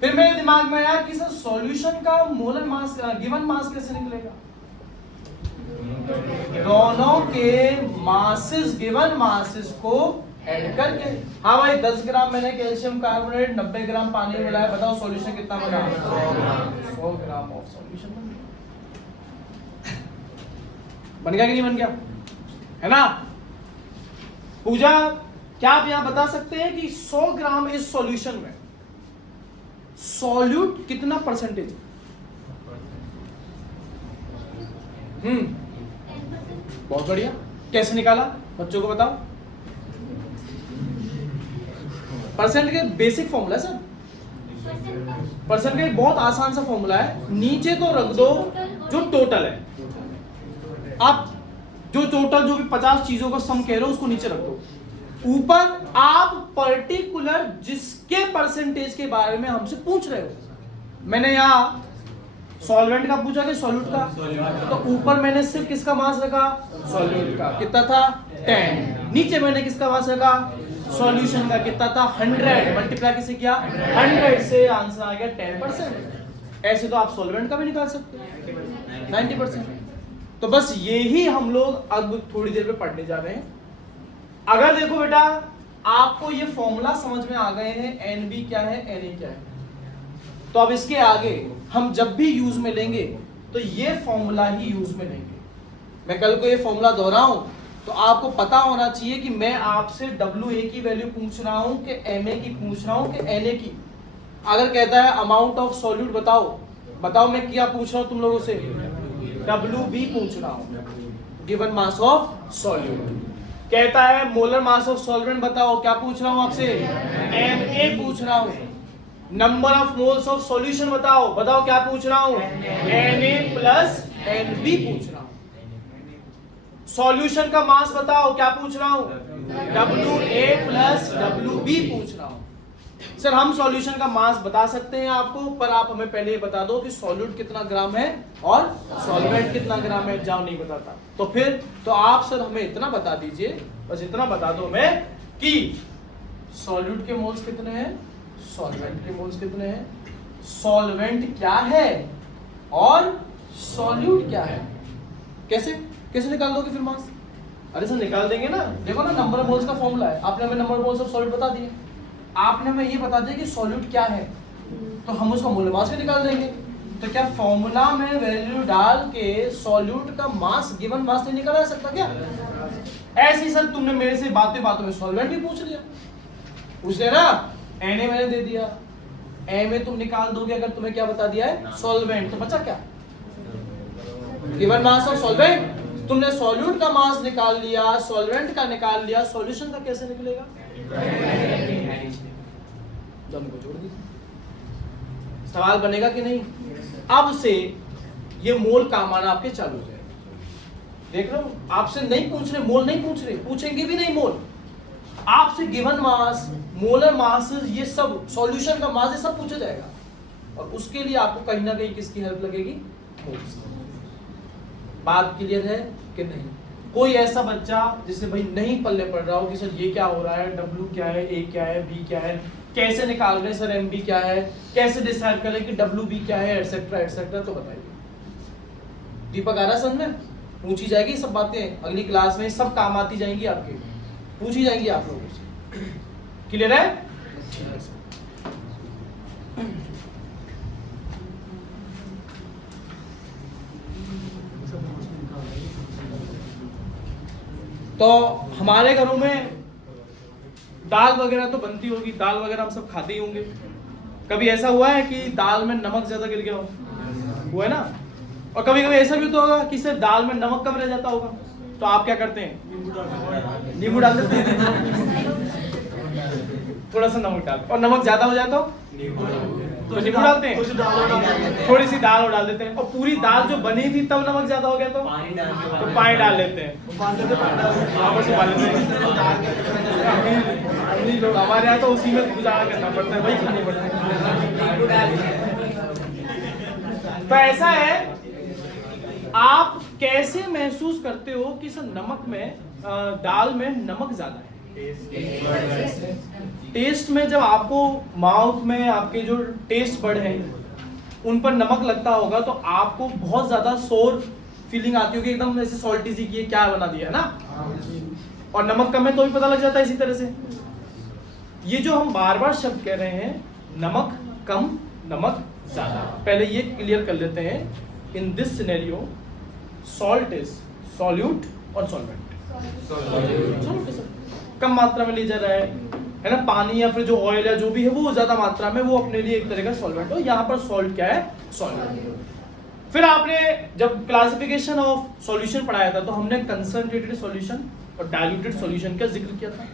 फिर मेरे दिमाग में आया कि सर सॉल्यूशन का मोलर मास, गिवन मास कैसे निकलेगा? दोनों के मासेस, गिवन मासेस को ऐड करके। हाँ भाई 10 ग्राम मैंने कैल्शियम कार्बोनेट, 90 ग्राम पानी मिलाया, बताओ सॉल्यूशन कितना बना? 100 ग्राम ऑफ सॉल्यूशन बन गया कि नहीं बन गया? है ना? पूजा क्या आप यहां बता सकते हैं कि 100 ग्राम इस सॉल्यूशन में सॉल्यूट कितना परसेंटेज? बहुत बढ़िया। कैसे निकाला बच्चों को बताओ? परसेंट के बेसिक फॉर्मूला है सर। परसेंट का एक बहुत आसान सा फॉर्मूला है, नीचे तो रख दो जो टोटल है। आप जो टोटल जो भी 50 चीजों का सम कह रहे हो उसको नीचे रख दो, ऊपर आप पर्टिकुलर जिसके परसेंटेज के बारे में हमसे पूछ रहे हो। मैंने यहाँ सॉल्वेंट का पूछा कि सॉल्यूट का, तो ऊपर मैंने सिर्फ किसका मास रखा, सॉल्यूट का। कितना था? 10। नीचे मैंने किसका मास रखा, सॉल्यूशन का। कितना था? 100। मल्टीप्लाई किसे किया? 100 से। आंसर आ गया 10%। ऐसे तो आप सॉल्वेंट का भी निकाल सकते हैं 90%। तो बस यही हम लोग अब थोड़ी देर में पढ़ने जा रहे हैं। अगर देखो बेटा आपको ये फॉर्मूला समझ में आ गए हैं, NB क्या है, Na क्या है, तो अब इसके आगे हम जब भी यूज में लेंगे तो ये फॉर्मूला ही यूज में लेंगे। मैं कल को ये फॉर्मूला दोहराऊं तो आपको पता होना चाहिए कि मैं आपसे WA की वैल्यू पूछ रहा हूं कि MA की पूछ रहा हूं कि NA की। अगर कहता है अमाउंट ऑफ सॉल्यूट बताओ मैं क्या पूछ रहा हूं तुम लोगों से, WB पूछ रहा हूं, गिवन मास ऑफ सॉल्यूट। कहता है मोलर मास ऑफ सॉल्वेंट बताओ, क्या पूछ रहा हूं आपसे, MA पूछ रहा हूं। Number of moles of solution बताओ क्या पूछ रहा हूं, Na प्लस NB पूछ रहा हूं। सॉल्यूशन का मास बताओ, क्या पूछ रहा हूं, WA प्लस WB पूछ रहा हूं। सर हम सॉल्यूशन का मास बता सकते हैं आपको, पर आप हमें पहले ये बता दो कि सॉल्यूट कितना ग्राम है और सॉल्वेंट कितना ग्राम है। जाओ नहीं बताता तो फिर तो आप सर हमें इतना बता दीजिए, बस इतना बता दो हमें कि सॉल्यूट के मोल्स कितने हैं, सॉल्वेंट के मोल्स कितने हैं, सॉल्वेंट क्या है और सॉल्यूट क्या है। कैसे निकाल दोगे फिर मास? अरे सर निकाल देंगे ना, देखो ना नंबर ऑफ मोल्स का फॉर्मूला है, आपने हमें number of moles of solute बता दिए, आपने हमें ये बता दिया कि सॉल्यूट क्या है, तो हम उसका मोलर मास भी निकाल देंगे। तो क्या फॉर्मूला में वैल्यू डाल के सॉल्यूट का मास गिवन मास नहीं निकाला जा सकता क्या? ऐसे ही सर तुमने मेरे से बातों में सॉल्वेंट भी पूछ लिया ना, Na मैंने दे दिया, Ma तुम निकाल दोगे अगर तुम्हें क्या बता दिया है, सॉल्वेंट, तो बचा क्या, गिवन मास ऑफ सॉल्वेंट। तुमने सॉल्यूट का मास निकाल लिया, सॉल्वेंट का निकाल लिया, सॉल्यूशन का कैसे निकलेगा? दोनों को जोड़ दीजिए, सवाल बनेगा कि नहीं? अब से ये मोल काम आना आपके चालू हो जाएगा। देख रहे हो, आपसे नहीं पूछ रहे मोल, नहीं पूछ रहे, पूछेंगे भी नहीं मोल, आपसे गिवन मास, मोलर मास, ये सब सॉल्यूशन का मास, ये सब पूछा जाएगा। और उसके लिए आपको कहीं ना कहीं किसकी हेल्प लगेगी, मोल्स। बात क्लियर है कि नहीं? कोई ऐसा बच्चा जिसे भाई नहीं पल्ले पड़ रहा हो कि सर ये क्या हो रहा है, W क्या है, A क्या है, B क्या है, कैसे निकाल रहे हैं सर, MB क्या है, कैसे डिसाइड करें कि WB क्या है, एटसेट्रा एटसेट्रा, तो बताइए। दीपक आ रहा समझ में? पूछी जाएगी सब बातें, अगली क्लास में सब काम आती जाएंगी, आपके पूछी जाएंगी आप लोगों से। क्लियर है? तो हमारे घरों में दाल वगैरह तो बनती होगी, दाल वगैरह हम सब खाते ही होंगे। कभी ऐसा हुआ है कि दाल में नमक ज्यादा गिर गया हो? हुआ है ना? और कभी कभी ऐसा भी तो होगा कि सिर्फ दाल में नमक कम रह जाता होगा, तो आप क्या करते हैं, नींबू डाल देते हैं, थोड़ा सा नमक डाल, और नमक ज्यादा हो जाए तो नींबू डालते हैं, थोड़ी सी दाल और डाल देते हैं, और पूरी दाल जो बनी थी तब नमक ज्यादा हो गया तो पानी डाल लेते हैं, हमारे यहाँ तो उसी में गुजारा करना पड़ता है, वही खानी पड़ता है। तो ऐसा है, आप कैसे महसूस करते हो कि सर नमक में, दाल में नमक ज्यादा है? टेस्ट में जब आपको माउथ में आपके जो टेस्ट बड है उन पर नमक लगता होगा तो आपको बहुत ज्यादा सोर फीलिंग आती होगी, एकदम ऐसे सॉल्टी सी की क्या बना दिया है ना, और नमक कम है तो भी पता लग जाता है। इसी तरह से ये जो हम बार बार शब्द कह रहे हैं, नमक कम नमक ज्यादा, पहले ये क्लियर कर लेते हैं। In this scenario salt is solute और सॉल्वेंट, कम मात्रा में ले जा रहा है ना, पानी या फिर जो ऑयल या जो भी है वो ज्यादा मात्रा में, वो अपने लिए एक तरह का सॉल्वेंट हो। यहाँ पर सॉल्ट क्या है, सॉल्वेंट। फिर आपने जब क्लासिफिकेशन ऑफ सॉल्यूशन पढ़ाया था तो हमने कंसंट्रेटेड सॉल्यूशन और डाइल्यूटेड सॉल्यूशन का जिक्र किया था।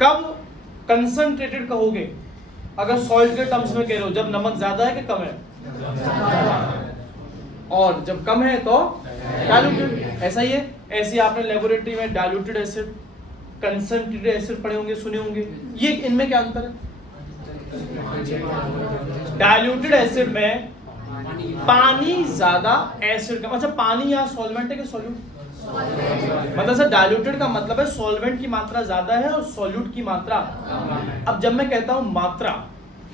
कब कंसंट्रेटेड कहोगे? अगर सॉल्ट के टर्म्स में कह रहे हो, जब नमक ज्यादा है कि कम है, और जब कम है तो डाइल्यूटेड। ऐसा ही है, ऐसे आपने लेबोरेटरी में डाइल्यूटेड एसिड, कंसंट्रेटेड एसिड पढ़े होंगे, सुने होंगे। ये इनमें क्या अंतर है? डाइल्यूटेड एसिड में पानी ज्यादा, एसिड कम। अच्छा, पानी या सॉल्वेंट है कि सॉल्यूट? मतलब सर डाइल्यूटेड का मतलब है सॉल्वेंट की मात्रा ज्यादा है और सॉल्यूट की मात्रा। अब जब मैं कहता हूं मात्रा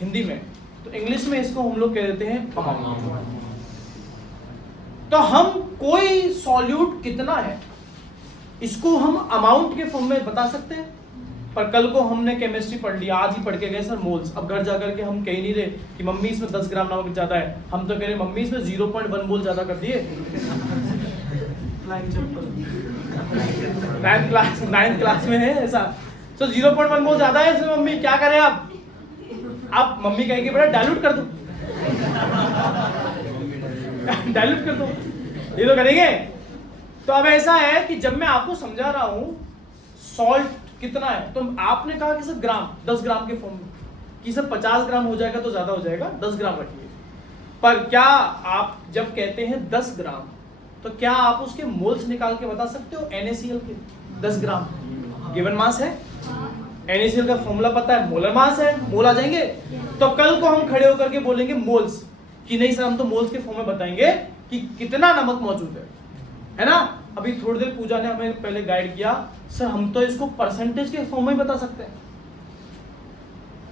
हिंदी में, तो इंग्लिश में इसको हम लोग कह देते हैं अमाउंट। तो हम कोई सॉल्यूट कितना है इसको हम अमाउंट के फॉर्म में बता सकते हैं, पर कल को हमने केमिस्ट्री पढ़ लिया, आज ही पढ़ के गए सर मोल्स। अब घर जाकर के हम कह नहीं रहे कि मम्मी इसमें 10 ग्राम नमक ज्यादा है, हम तो कह रहे मम्मी इसमें 0.1 मोल ज्यादा कर दिए। नाइन्थ क्लास में है ऐसा। तो 0.1 मोल ज्यादा है इसमें, मम्मी क्या करें अब मम्मी कहेंगे बेटा डाइल्यूट कर दो डाइल्यूट कर दो, ये तो करेंगे। तो अब ऐसा है कि जब मैं आपको समझा रहा हूं सॉल्ट कितना है, तो आपने कहा कि सर ग्राम 10 ग्राम के फॉर्म में, कि सर 50 ग्राम हो जाएगा तो ज्यादा हो जाएगा, 10 ग्राम रखिए। पर क्या आप जब कहते हैं 10 ग्राम, तो क्या आप उसके मोल्स निकाल के बता सकते हो NaCl के? 10 ग्राम गिवन मास है, NaCl का फॉर्मूला पता है, मोलर मास है, मोल आ जाएंगे। तो कल को हम खड़े होकर के बोलेंगे मोल्स, कि नहीं सर हम तो मोल्स के फॉर्म में बताएंगे कि कितना नमक मौजूद है ना। अभी थोड़ी देर पूजा ने हमें पहले गाइड किया, सर हम तो इसको परसेंटेज के फॉर्म में बता सकते हैं।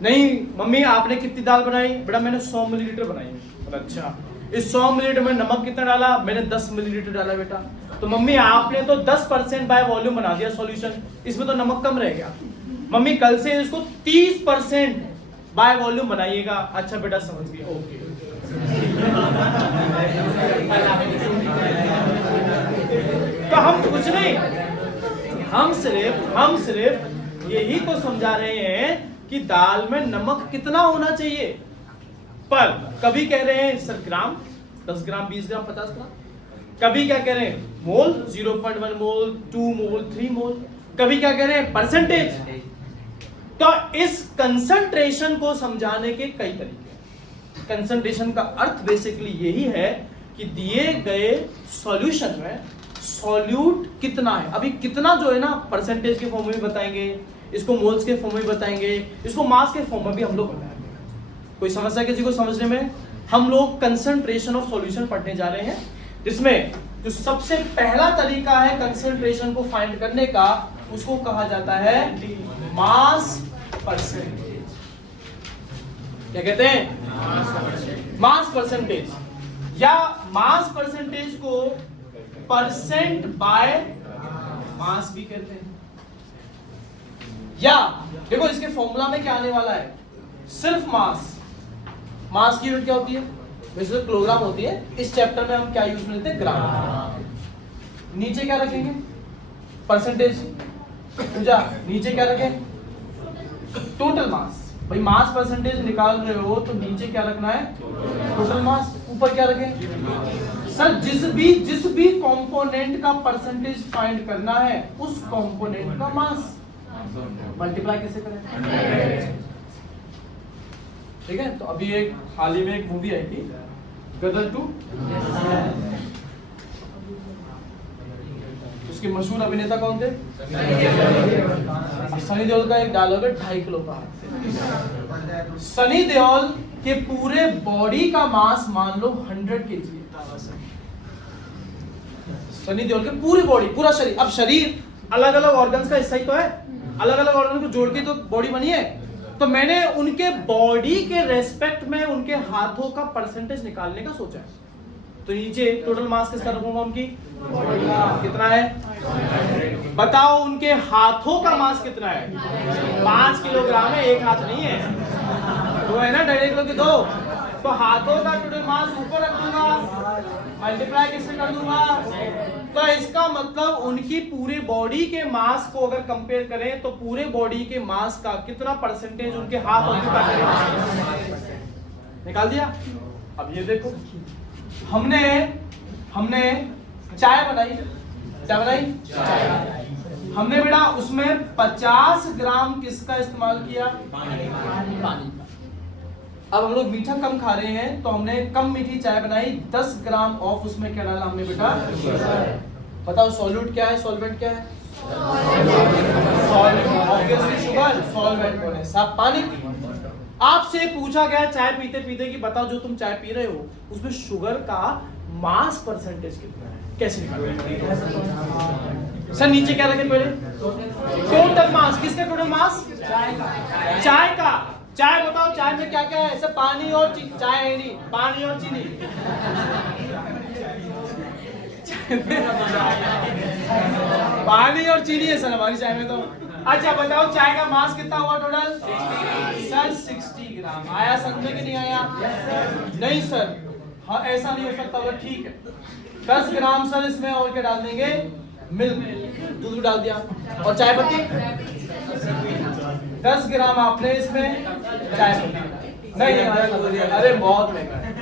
नहीं मम्मी आपने कितनी दाल बनाई? बेटा मैंने 100 मिलीलीटर बनाई। अच्छा, इस 100 मिलीलीटर में नमक कितना डाला? मैंने 10 मिलीलीटर डाला बेटा। तो मम्मी आपने तो 10% बाय वॉल्यूम बना दिया सॉल्यूशन, इसमें तो नमक कम रह गया। मम्मी कल से इसको 30% बाय वॉल्यूम बनाइएगा। अच्छा बेटा समझ गए, ओके। तो हम कुछ नहीं, हम सिर्फ यही को समझा रहे हैं कि दाल में नमक कितना होना चाहिए। पर कभी कह रहे हैं सर ग्राम, 10 ग्राम, 20 ग्राम, 50 ग्राम। कभी क्या कह रहे हैं मोल, 0.1 मोल, 2 मोल, 3 मोल। कभी क्या कह रहे हैं परसेंटेज। तो इस कंसंट्रेशन को समझाने के कई तरीके। कंसंट्रेशन का अर्थ बेसिकली यही है कि दिए गए सॉल्यूशन में सॉल्यूट कितना है। अभी कितना जो है ना परसेंटेज के फॉर्म में भी बताएंगे, इसको मोल्स के फॉर्म में बताएंगे, इसको मास के फॉर्म में भी हम लोग बताएंगे। कोई समस्या किसी को समझने में? हम लोग कंसंट्रेशन ऑफ सॉल्यूशन पढ़ने जा रहे हैं, जिसमें जो सबसे पहला तरीका है कंसंट्रेशन को फाइंड करने का, उसको कहा जाता है मास परसेंटेज। क्या कहते हैं? मास परसेंटेज, या मास परसेंटेज को परसेंट बाय मास भी कहते हैं। या देखो इसके फॉर्मूला में क्या आने वाला है, सिर्फ मास की यूनिट क्या होती है? वैसे तो किलोग्राम होती है, इस चैप्टर में हम क्या यूज में लेते हैं? ग्राम। नीचे क्या रखेंगे? परसेंटेज। पूजा नीचे क्या रखें? Total mass. भाई मास परसेंटेज निकाल रहे हो तो नीचे क्या रखना है? Total mass. ऊपर क्या रखें? सर जिस भी कंपोनेंट का परसेंटेज फाइंड करना है उस कंपोनेंट का मास मल्टीप्लाई कैसे करें? ठीक है। तो अभी एक हाल ही में एक मूवी आई थी गदर 2, उसके मशहूर अभिनेता कौन थे? सनी देओल का एक डायलॉग है 2.5 किलो का। सनी देओल के पूरे बॉडी का मास मान लो 100 kg है। सनी देओल के पूरी बॉडी, पूरा शरीर। अब शरीर अलग अलग ऑर्गन्स का हिस्सा ही तो है, अलग अलग ऑर्गन को जोड़ के तो बॉडी बनी है। तो मैंने उनके बॉडी के रेस्पेक्ट में उनके हाथों का परसेंटेज निकालने का सोचा है। तो नीचे टोटल मास किसका रखूंगा? उनकी कितना है? बताओ उनके हाथों का मास कितना है? 5 किलोग्राम है, एक हाथ नहीं है, दो है ना, 1.5 किलो के 2। तो हाथों का टोटल मास ऊपर रख दूंगा, मल्टीप्लाई किससे कर दूंगा? तो इसका मतलब उनकी पूरी बॉडी के मास को अगर कंपेयर करें तो पूरे बॉडी के मास का कितना परसेंटेज उनके हाथ और निकाल दिया। अब ये देखो, हमने चाय बनाई, क्या बनाई? हमने बेटा उसमें 50 ग्राम किसका इस्तेमाल किया? पानी का। अब हम लोग मीठा कम खा रहे हैं तो हमने कम मीठी चाय बनाई, 10 ग्राम ऑफ उसमें क्या डाला हमने बेटा? बताओ सॉल्यूट क्या है, सॉल्वेंट क्या है? Obviously sugar. सॉल्वेंट कौन है? सब पानी। आपसे पूछा गया चाय पीते पीते कि बताओ जो तुम चाय पी रहे हो उसमें शुगर का मास परसेंटेज कितना है, कैसे निकालोगे? सर नीचे क्या रखे पहले? Total mass. किसका टोटल मास? चाय का। चाय बताओ चाय में क्या क्या है? सर पानी और चीनी। चाय है नहीं, पानी और चीनी। पानी और चीनी है सर हमारी चाय में तो। अच्छा बताओ चाय का मास कितना हुआ टोटल? सर 60 ग्राम। आया समझे कि नहीं आया? नहीं सर, हाँ ऐसा नहीं हो सकता होगा, ठीक है। 10 ग्राम सर इसमें और क्या डाल देंगे, मिल्क, दूध भी डाल दिया, और चाय पत्ती 10 ग्राम आपने इसमें चाय पत्ती नहीं, अरे बहुत महंगा है।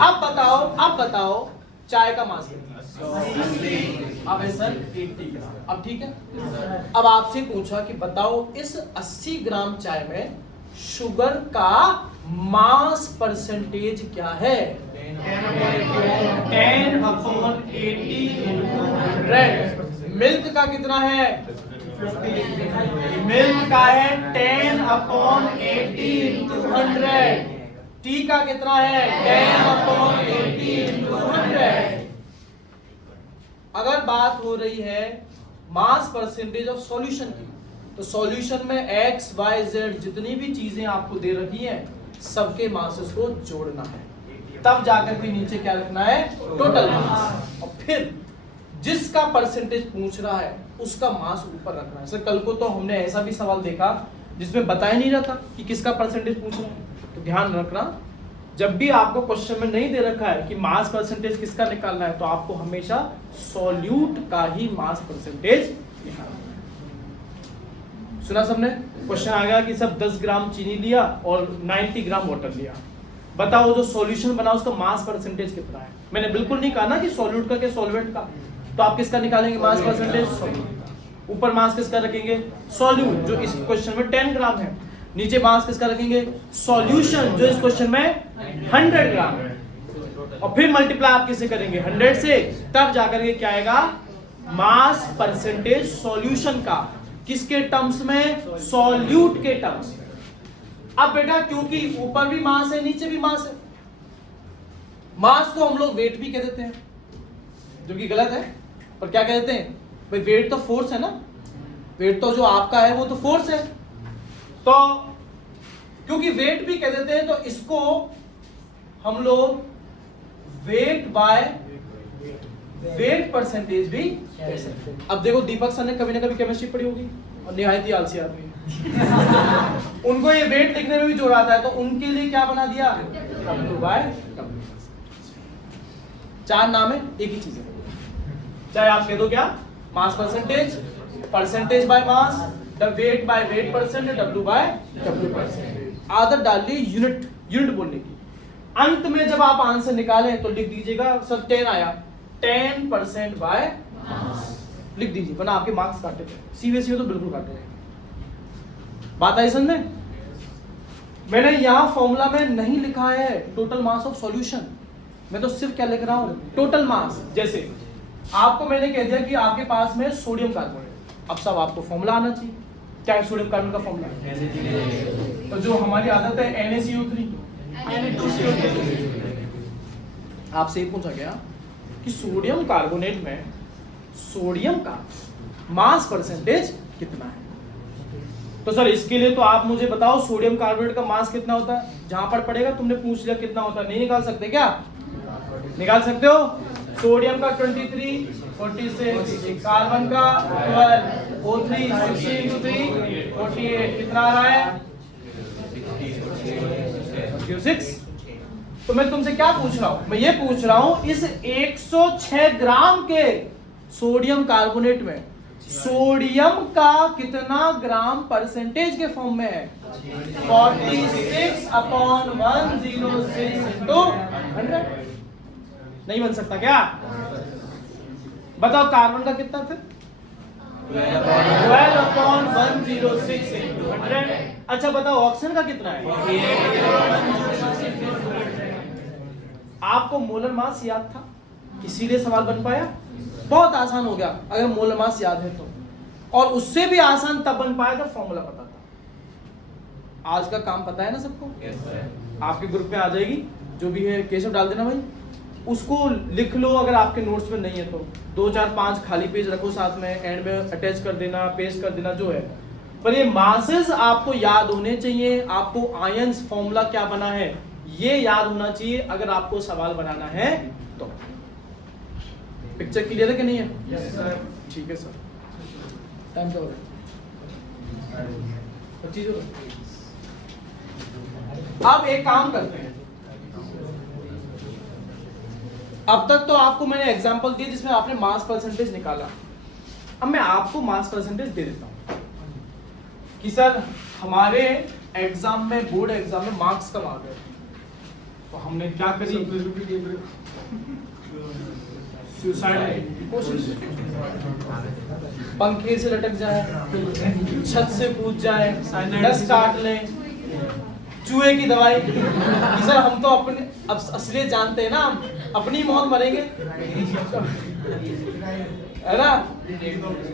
अब बताओ चाय का मास कितना? अब है सर 80 ग्राम। अब ठीक है, अब आपसे पूछा कि बताओ इस 80 ग्राम चाय में शुगर का मास परसेंटेज क्या है? 10/80 into 100। मिल्क का कितना है? मिल्क का है 10/80 into 100। टी का कितना है? 10/80 into 100। अगर बात हो रही है मास परसेंटेज ऑफ सॉल्यूशन की, तो सॉल्यूशन में x, y, z जितनी भी चीजें आपको दे रखी हैं सबके मासेस को जोड़ना है, तब जाकर के नीचे क्या रखना है? Total mass. और फिर जिसका परसेंटेज पूछ रहा है उसका मास ऊपर रखना है। सर कल को तो हमने ऐसा भी सवाल देखा जिसमें बताया नहीं रहा था कि किसका परसेंटेज पूछ रहा है। तो ध्यान रखना, जब भी आपको क्वेश्चन में नहीं दे रखा है कि मास परसेंटेज किसका निकालना है, तो आपको हमेशा सॉल्यूट का ही मास परसेंटेज निकालना है। सुना सबने? क्वेश्चन आ गया कि सब 10 ग्राम चीनी लिया और 90 ग्राम वाटर लिया, बताओ जो सॉल्यूशन बना उसका मास परसेंटेज कितना है? मैंने बिल्कुल नहीं कहा ना कि सॉल्यूट का क्या सॉल्वेंट का, तो आप किसका निकालेंगे मास परसेंटेज? सॉल्यूट। ऊपर मास किसका रखेंगे? सॉल्यूट, जो इस क्वेश्चन में 10 ग्राम है। नीचे मास किसका रखेंगे? सॉल्यूशन, जो इस क्वेश्चन में 100 ग्राम है। और फिर मल्टीप्लाई आप किसे करेंगे? 100 से, तब जाकर के क्या आएगा? मास परसेंटेज सॉल्यूशन का। किसके टर्म्स में? सॉल्यूट के टर्म्स में। अब बेटा क्योंकि ऊपर भी मास है नीचे भी मास है, मास को हम लोग वेट भी कह देते हैं, जो कि गलत है। पर क्या कह देते हैं भाई? वेट तो फोर्स है ना, वेट तो जो आपका है वो तो फोर्स है। तो क्योंकि वेट भी कह देते हैं तो इसको हम लोग वेट बाय वेट परसेंटेज भी कह सकते हैं। अब देखो दीपक सर ने कभी ना कभी केमिस्ट्री पढ़ी होगी और निहायत ही आलसी आदमी उनको ये वेट लिखने में भी जोर आता है, तो उनके लिए क्या बना दिया? W/W। चार नाम है, एक ही चीज है, चाहे आप कह दो क्या? Mass percentage, percentage by mass, the weight by weight percent, W/W percentage. आदत डाल ली यूनिट बोलने की। अंत में जब आप आंसर निकालें तो लिख दीजिएगा सर 10 आया, 10% बाय मास लिख दीजिए, वरना आपके मार्क्स काटे थे। सीबीएसई तो बिल्कुल काटे जाएंगे। बात आई समझ में? मैंने यहां फॉर्मूला में नहीं लिखा है टोटल मास ऑफ सॉल्यूशन, मैं तो सिर्फ क्या लिख रहा हूं? Total mass. जैसे आपको मैंने कह दिया कि आपके पास में सोडियम कार्बोनेट, अब सब आपको फॉर्मूला आना चाहिए। क्या है सोडियम कार्बोनेट का फॉर्मूला? तो जो हमारी आदत है NaCO3, आपसे ये पूछा गया कि सोडियम कार्बोनेट में सोडियम का मास परसेंटेज कितना है? तो सर इसके लिए तो आप मुझे बताओ सोडियम कार्बोनेट का मास कितना होता है। जहां पर पड़ेगा तुमने पूछ लिया कितना होता है, नहीं निकाल सकते क्या? निकाल सकते हो। सोडियम का 23, 46, कार्बन का 12, O3 60 into 3 48, कितना आ रहा है? 6। तो मैं तुमसे क्या पूछ रहा हूं? मैं ये पूछ रहा हूं इस 106 ग्राम के सोडियम कार्बोनेट में सोडियम का कितना ग्राम परसेंटेज के फॉर्म में है? 46/106 into 100। नहीं बन सकता क्या? बताओ कार्बन का कितना फिर? 12/106 into 100। अच्छा बताओ ऑक्सीजन का कितना है? आपको मोलर मास याद था, इसीलिए सवाल बन पाया। बहुत आसान हो गया अगर मोलर मास याद है तो, और उससे भी आसान तब बन पाया जब फॉर्मूला पता था। आज का काम पता है ना सबको? आपके ग्रुप में आ जाएगी, जो भी है केशव डाल देना भाई, उसको लिख लो। अगर आपके नोट्स में नहीं है तो 2, 4, 5 खाली पेज रखो साथ में, एंड में अटैच कर देना, पेस्ट कर देना, जो है। पर ये मासेस आपको याद होने चाहिए। आपको आयंस फॉर्मूला क्या बना है ये याद होना चाहिए अगर आपको सवाल बनाना है तो। पिक्चर क्लियर है कि नहीं है? yes, ठीक है सर। टाइम क्या हो रहा है? 25 हो रहा है। अब एक काम करते हैं, अब तक तो आपको मैंने एग्जांपल दिए जिसमें आपने मास परसेंटेज निकाला। अब मैं आपको मास परसेंटेज दे देता हूं कि सर हमारे एग्जाम में, बोर्ड एग्जाम में मार्क्स कम आ गए, तो हमने क्या करी, सुसाइड की कोशिश, पंखे से लटक जाए, छत से कूद जाए, नस काट ले, चूहे की दवाई कि सर हम तो अपने अब असलियत जानते हैं ना, हम अपनी मौत मरेंगे, है ना।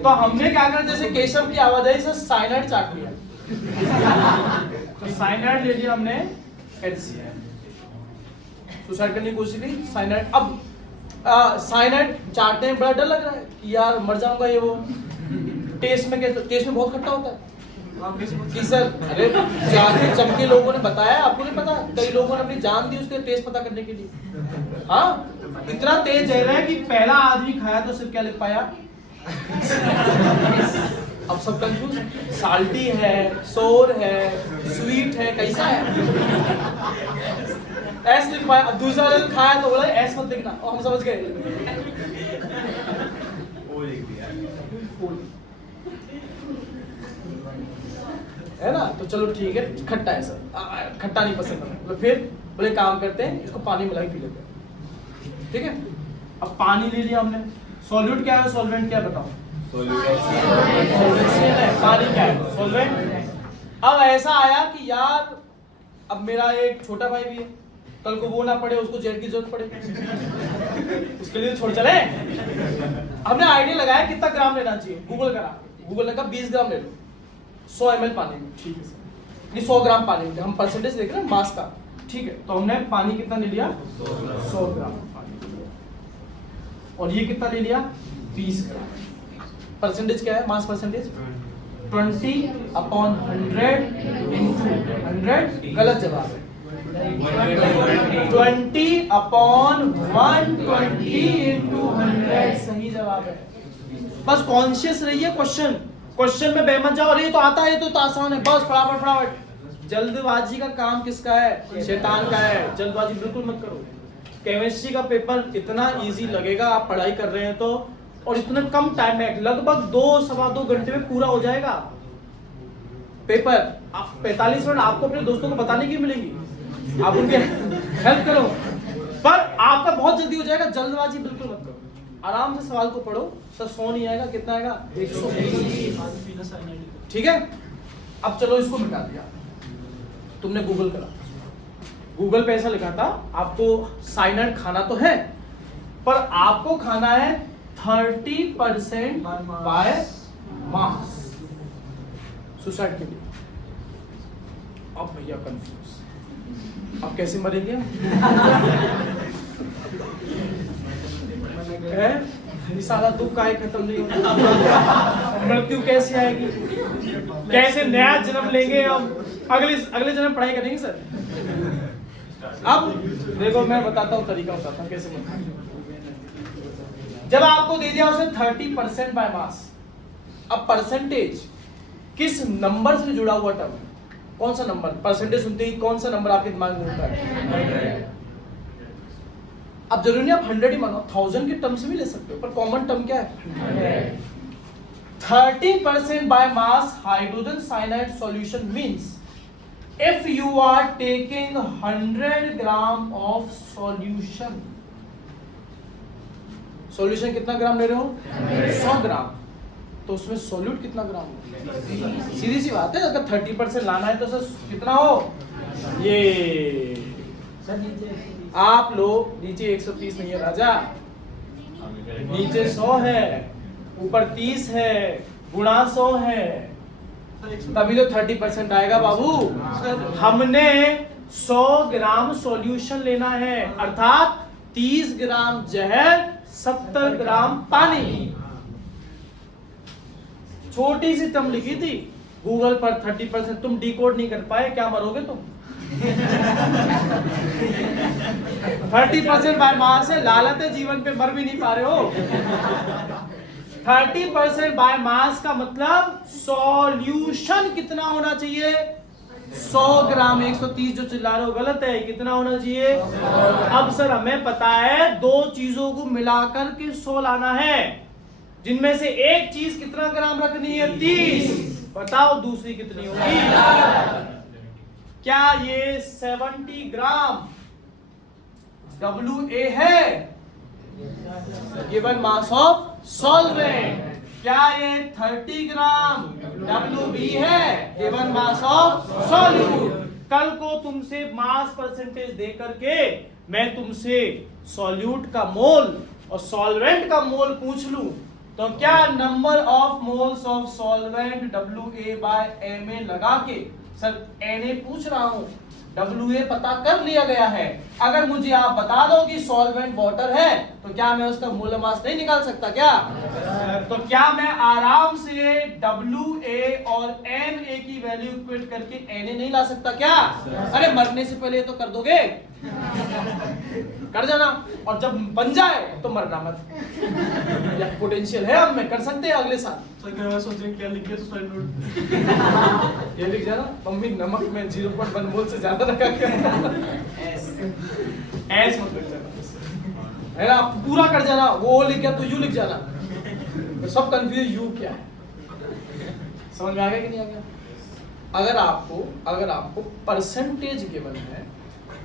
तो हमने क्या करा, जैसे केशव की आवाज आई, सर साइनाइड चाट लिया, तो साइनाइड ले लिया हमने, HCl, सुसाइड करने की कोशिश की, साइनाइड। अब साइनाइड चाटने में बड़ा डर लग रहा है कि यार मर जाऊंगा, ये वो टेस्ट में बहुत खट्टा होता है कि सर, अरे जाके चमके लोगों ने बताया, आपको नहीं पता, कई लोगों ने अपनी जान दी उसके टेस्ट पता करने के लिए। हाँ, इतना तेज जहर है कि पहला आदमी खाया तो सिर्फ क्या लिख पाया, अब सब कंफ्यूज, साल्टी है, सोर है, स्वीट है, कैसा है, ऐस लिख पाया। अब दूसरा वाला खाया तो बोला ऐस मत लिखना, और हम समझ गए, है ना। तो चलो ठीक है, खट्टा है सर, खट्टा नहीं पसंद हमें, तो फिर बोले काम करते हैं, इसको पानी मिला के पी लेते हैं, ठीक है। अब पानी ले लिया हमने, सॉल्यूट क्या है, सॉल्वेंट क्या है बताओ, पानी क्या है, सॉल्वेंट। अब ऐसा आया कि यार अब मेरा एक छोटा भाई भी है, कल को वो ना पड़े, उसको जेल की जरूरत पड़े, उसके लिए छोड़ चले। हमने आइडिया लगाया कितना ग्राम लेना चाहिए, गूगल करा, गूगल ने कहा 20 ग्राम ले लो 100 ml पानी में, ठीक है सर, नहीं 100 ग्राम पानी में, हम परसेंटेज देख रहे हैं मास का, ठीक है। तो हमने पानी कितना ले लिया, 100 ग्राम पानी, और ये कितना ले लिया, 20 ग्राम। परसेंटेज क्या है, मास परसेंटेज 20/100 into 100, गलत जवाब है, 20/120 into 100 सही जवाब है। बस कॉन्शियस रहिए, क्वेश्चन में बेमत जाओ, अरे तो आता है, तो आसान है, बस फटाफट। जल्दबाजी का काम किसका है, शैतान का है, जल्दबाजी बिल्कुल मत करो। केमिस्ट्री का पेपर इतना इजी लगेगा, आप पढ़ाई कर रहे हैं तो, और इतना कम टाइम में, लगभग 2-2.25 घंटे में पूरा हो जाएगा पेपर। आप 45 मिनट आपको अपने दोस्तों को बताने की मिलेंगी, आप उनके हेल्प करो, पर आपका बहुत जल्दी हो जाएगा। जल्दबाजी बिल्कुल मत करो, आराम से सवाल को पढ़ो, सर 100 नहीं आएगा, कितना आएगा, 120, ठीक है। अब चलो इसको मिटा दिया, तुमने गूगल करा, गूगल पे ऐसा लिखा था आपको साइनाइड खाना तो है, पर आपको खाना है 30% बाय मास सुसाइड के लिए। अब भैया कंफ्यूज, अब कैसे मरेंगे सारा दुख का खत्म नहीं होता, मृत्यु कैसे आएगी, कैसे नया जन्म लेंगे, हम अगले जन्म पढ़ाई करेंगे सर। अब देखो मैं बताता हूँ, तरीका बताता हूँ कैसे बनता है। जब आपको दे दिया उसने 30% बाय मास, अब परसेंटेज किस नंबर से जुड़ा हुआ टर्म, कौन सा नंबर, परसेंटेज सुनते ही कौन सा नंबर आपके दिमाग में होता है। अब जरूरी नहीं आप 100 ही मानो, 1000 के टर्म से भी ले सकते हो, पर कॉमन टर्म क्या है, 30% by mass hydrogen cyanide solution means if you are taking 100 gram of solution, solution कितना ग्राम ले रहे हो, 100 ग्राम, तो उसमें सॉल्यूट कितना ग्राम हो, सीधी सी बात है। अगर 30% लाना है तो सर कितना हो, ये आप लोग नीचे 130 नहीं है राजा, नीचे 100 है, ऊपर 30 है, गुणा 100 है, तभी तो 30% आएगा बाबू। हमने 100 ग्राम सॉल्यूशन लेना है, अर्थात 30 ग्राम जहर, 70 ग्राम पानी। छोटी सी टर्म लिखी थी गूगल पर 30%, तुम डिकोड नहीं कर पाए, क्या मरोगे तुम। 30% बाय मास है, लालत है जीवन पे, मर भी नहीं पा रहे हो। 30% बाय मास का मतलब सॉल्यूशन कितना होना चाहिए, 100 ग्राम। 130 जो चिल्ला रहे हो गलत है, कितना होना चाहिए? अब सर हमें पता है दो चीजों को मिलाकर के 100 लाना है, जिनमें से एक चीज कितना ग्राम रखनी है? 30। बताओ दूसरी कितनी होगी? क्या ये 70 ग्राम WA है गिवन मास ऑफ सॉल्वेंट? क्या ये 30 ग्राम WB है गिवन मास ऑफ सॉल्यूट? कल को तुमसे मास परसेंटेज दे करके मैं तुमसे सॉल्यूट का मोल और सॉल्वेंट का मोल पूछ लूं, तो क्या number of moles of solvent WA/MA लगा के, सर Na पूछ रहा हूं, WA पता कर लिया गया है, अगर मुझे आप बता दो कि सॉल्वेंट वाटर है तो क्या मैं उसका मोलर मास नहीं निकाल सकता क्या? तो क्या मैं आराम से WA और Na की वैल्यू इक्वेट करके Na नहीं ला सकता क्या? अरे मरने से पहले तो कर दोगे, कर जाना, और जब बन जाए तो मरना मत। या पोटेंशियल है, अब मैं कर सकते हैं अगले साल। क्या लिख गया तो साइड नोट ये लिख जाना, मम्मी नमक में 0.1 मोल से ज्यादा रखा क्या? एस मत लिख जाना, है ना, पूरा कर जाना। वो लिख गया तो यू लिख जाना, तो सब कंफ्यूज यू क्या है। समझ में आ गया कि नहीं आ गया? अगर आपको परसेंटेज गिवन है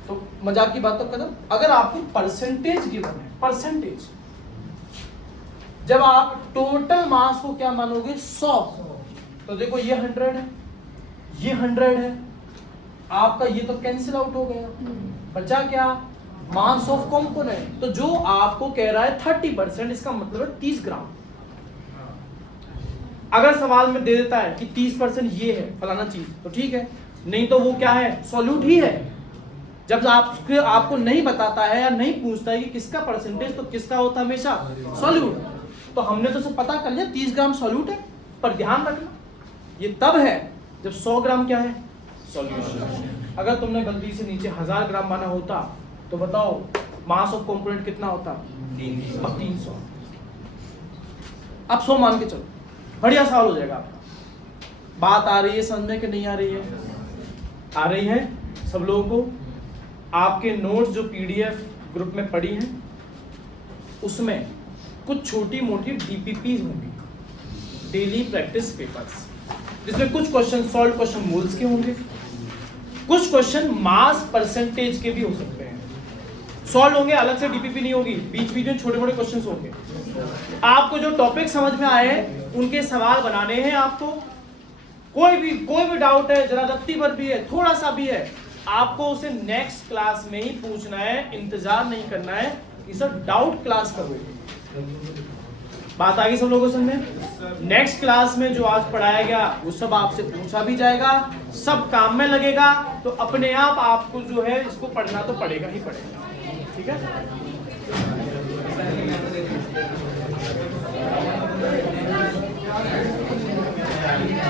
तो मजाक की बात तो खत्म। अगर आपको परसेंटेज गिवन है, परसेंटेज, जब आप टोटल मास को क्या मानोगे? 100। तो देखो ये 100 है, ये 100 है, आपका ये तो कैंसिल आउट हो गया, बचा क्या? Mass of component. तो जो आपको कह रहा है 30%, इसका मतलब है 30 ग्राम। अगर सवाल में दे देता है कि 30% ये है फलाना चीज, तो ठीक है, नहीं तो वो क्या है? सॉल्यूट ही है। जब आपको नहीं बताता है या नहीं पूछता है कि किसका परसेंटेज, तो किसका होता है हमेशा? सॉल्यूट। तो हमने तो सब पता कर लिया 30 ग्राम सॉल्यूट है, पर ध्यान रखना ये तब है जब 100 ग्राम क्या है? सॉल्यूशन। अगर तुमने गलती से नीचे 1000 ग्राम माना होता तो बताओ मास ऑफ कंपोनेंट कितना होता? 300। अब 100 मान के चलो, बढ़िया सवाल हो जाएगा आपका। बात आ रही है समझ में कि नहीं आ रही है? आ रही है सब लोगों को? आपके नोट्स जो PDF ग्रुप में पड़ी हैं उसमें कुछ छोटी मोटी DPPs होंगी, डेली प्रैक्टिस पेपर्स, जिसमें कुछ क्वेश्चन सॉल्व क्वेश्चन मोल्स के होंगे, कुछ क्वेश्चन मास परसेंटेज के भी हो सकते हैं, सॉल्व होंगे, अलग से DPP नहीं होगी, बीच बीच में छोटे मोटे क्वेश्चंस होंगे। आपको जो टॉपिक समझ में आए उनके सवाल बनाने हैं आपको। कोई भी डाउट है, जरा रत्ती भर भी है, थोड़ा सा भी है, आपको उसे नेक्स्ट क्लास में ही पूछना है, इंतजार नहीं करना है कि सर डाउट क्लास करोगे। बात आ गई सब लोगों समझ? नेक्स्ट क्लास में जो आज पढ़ाया गया वो सब आपसे पूछा भी जाएगा, सब काम में लगेगा, तो अपने आप आपको जो है इसको पढ़ना तो पड़ेगा ही पड़ेगा। ठीक है?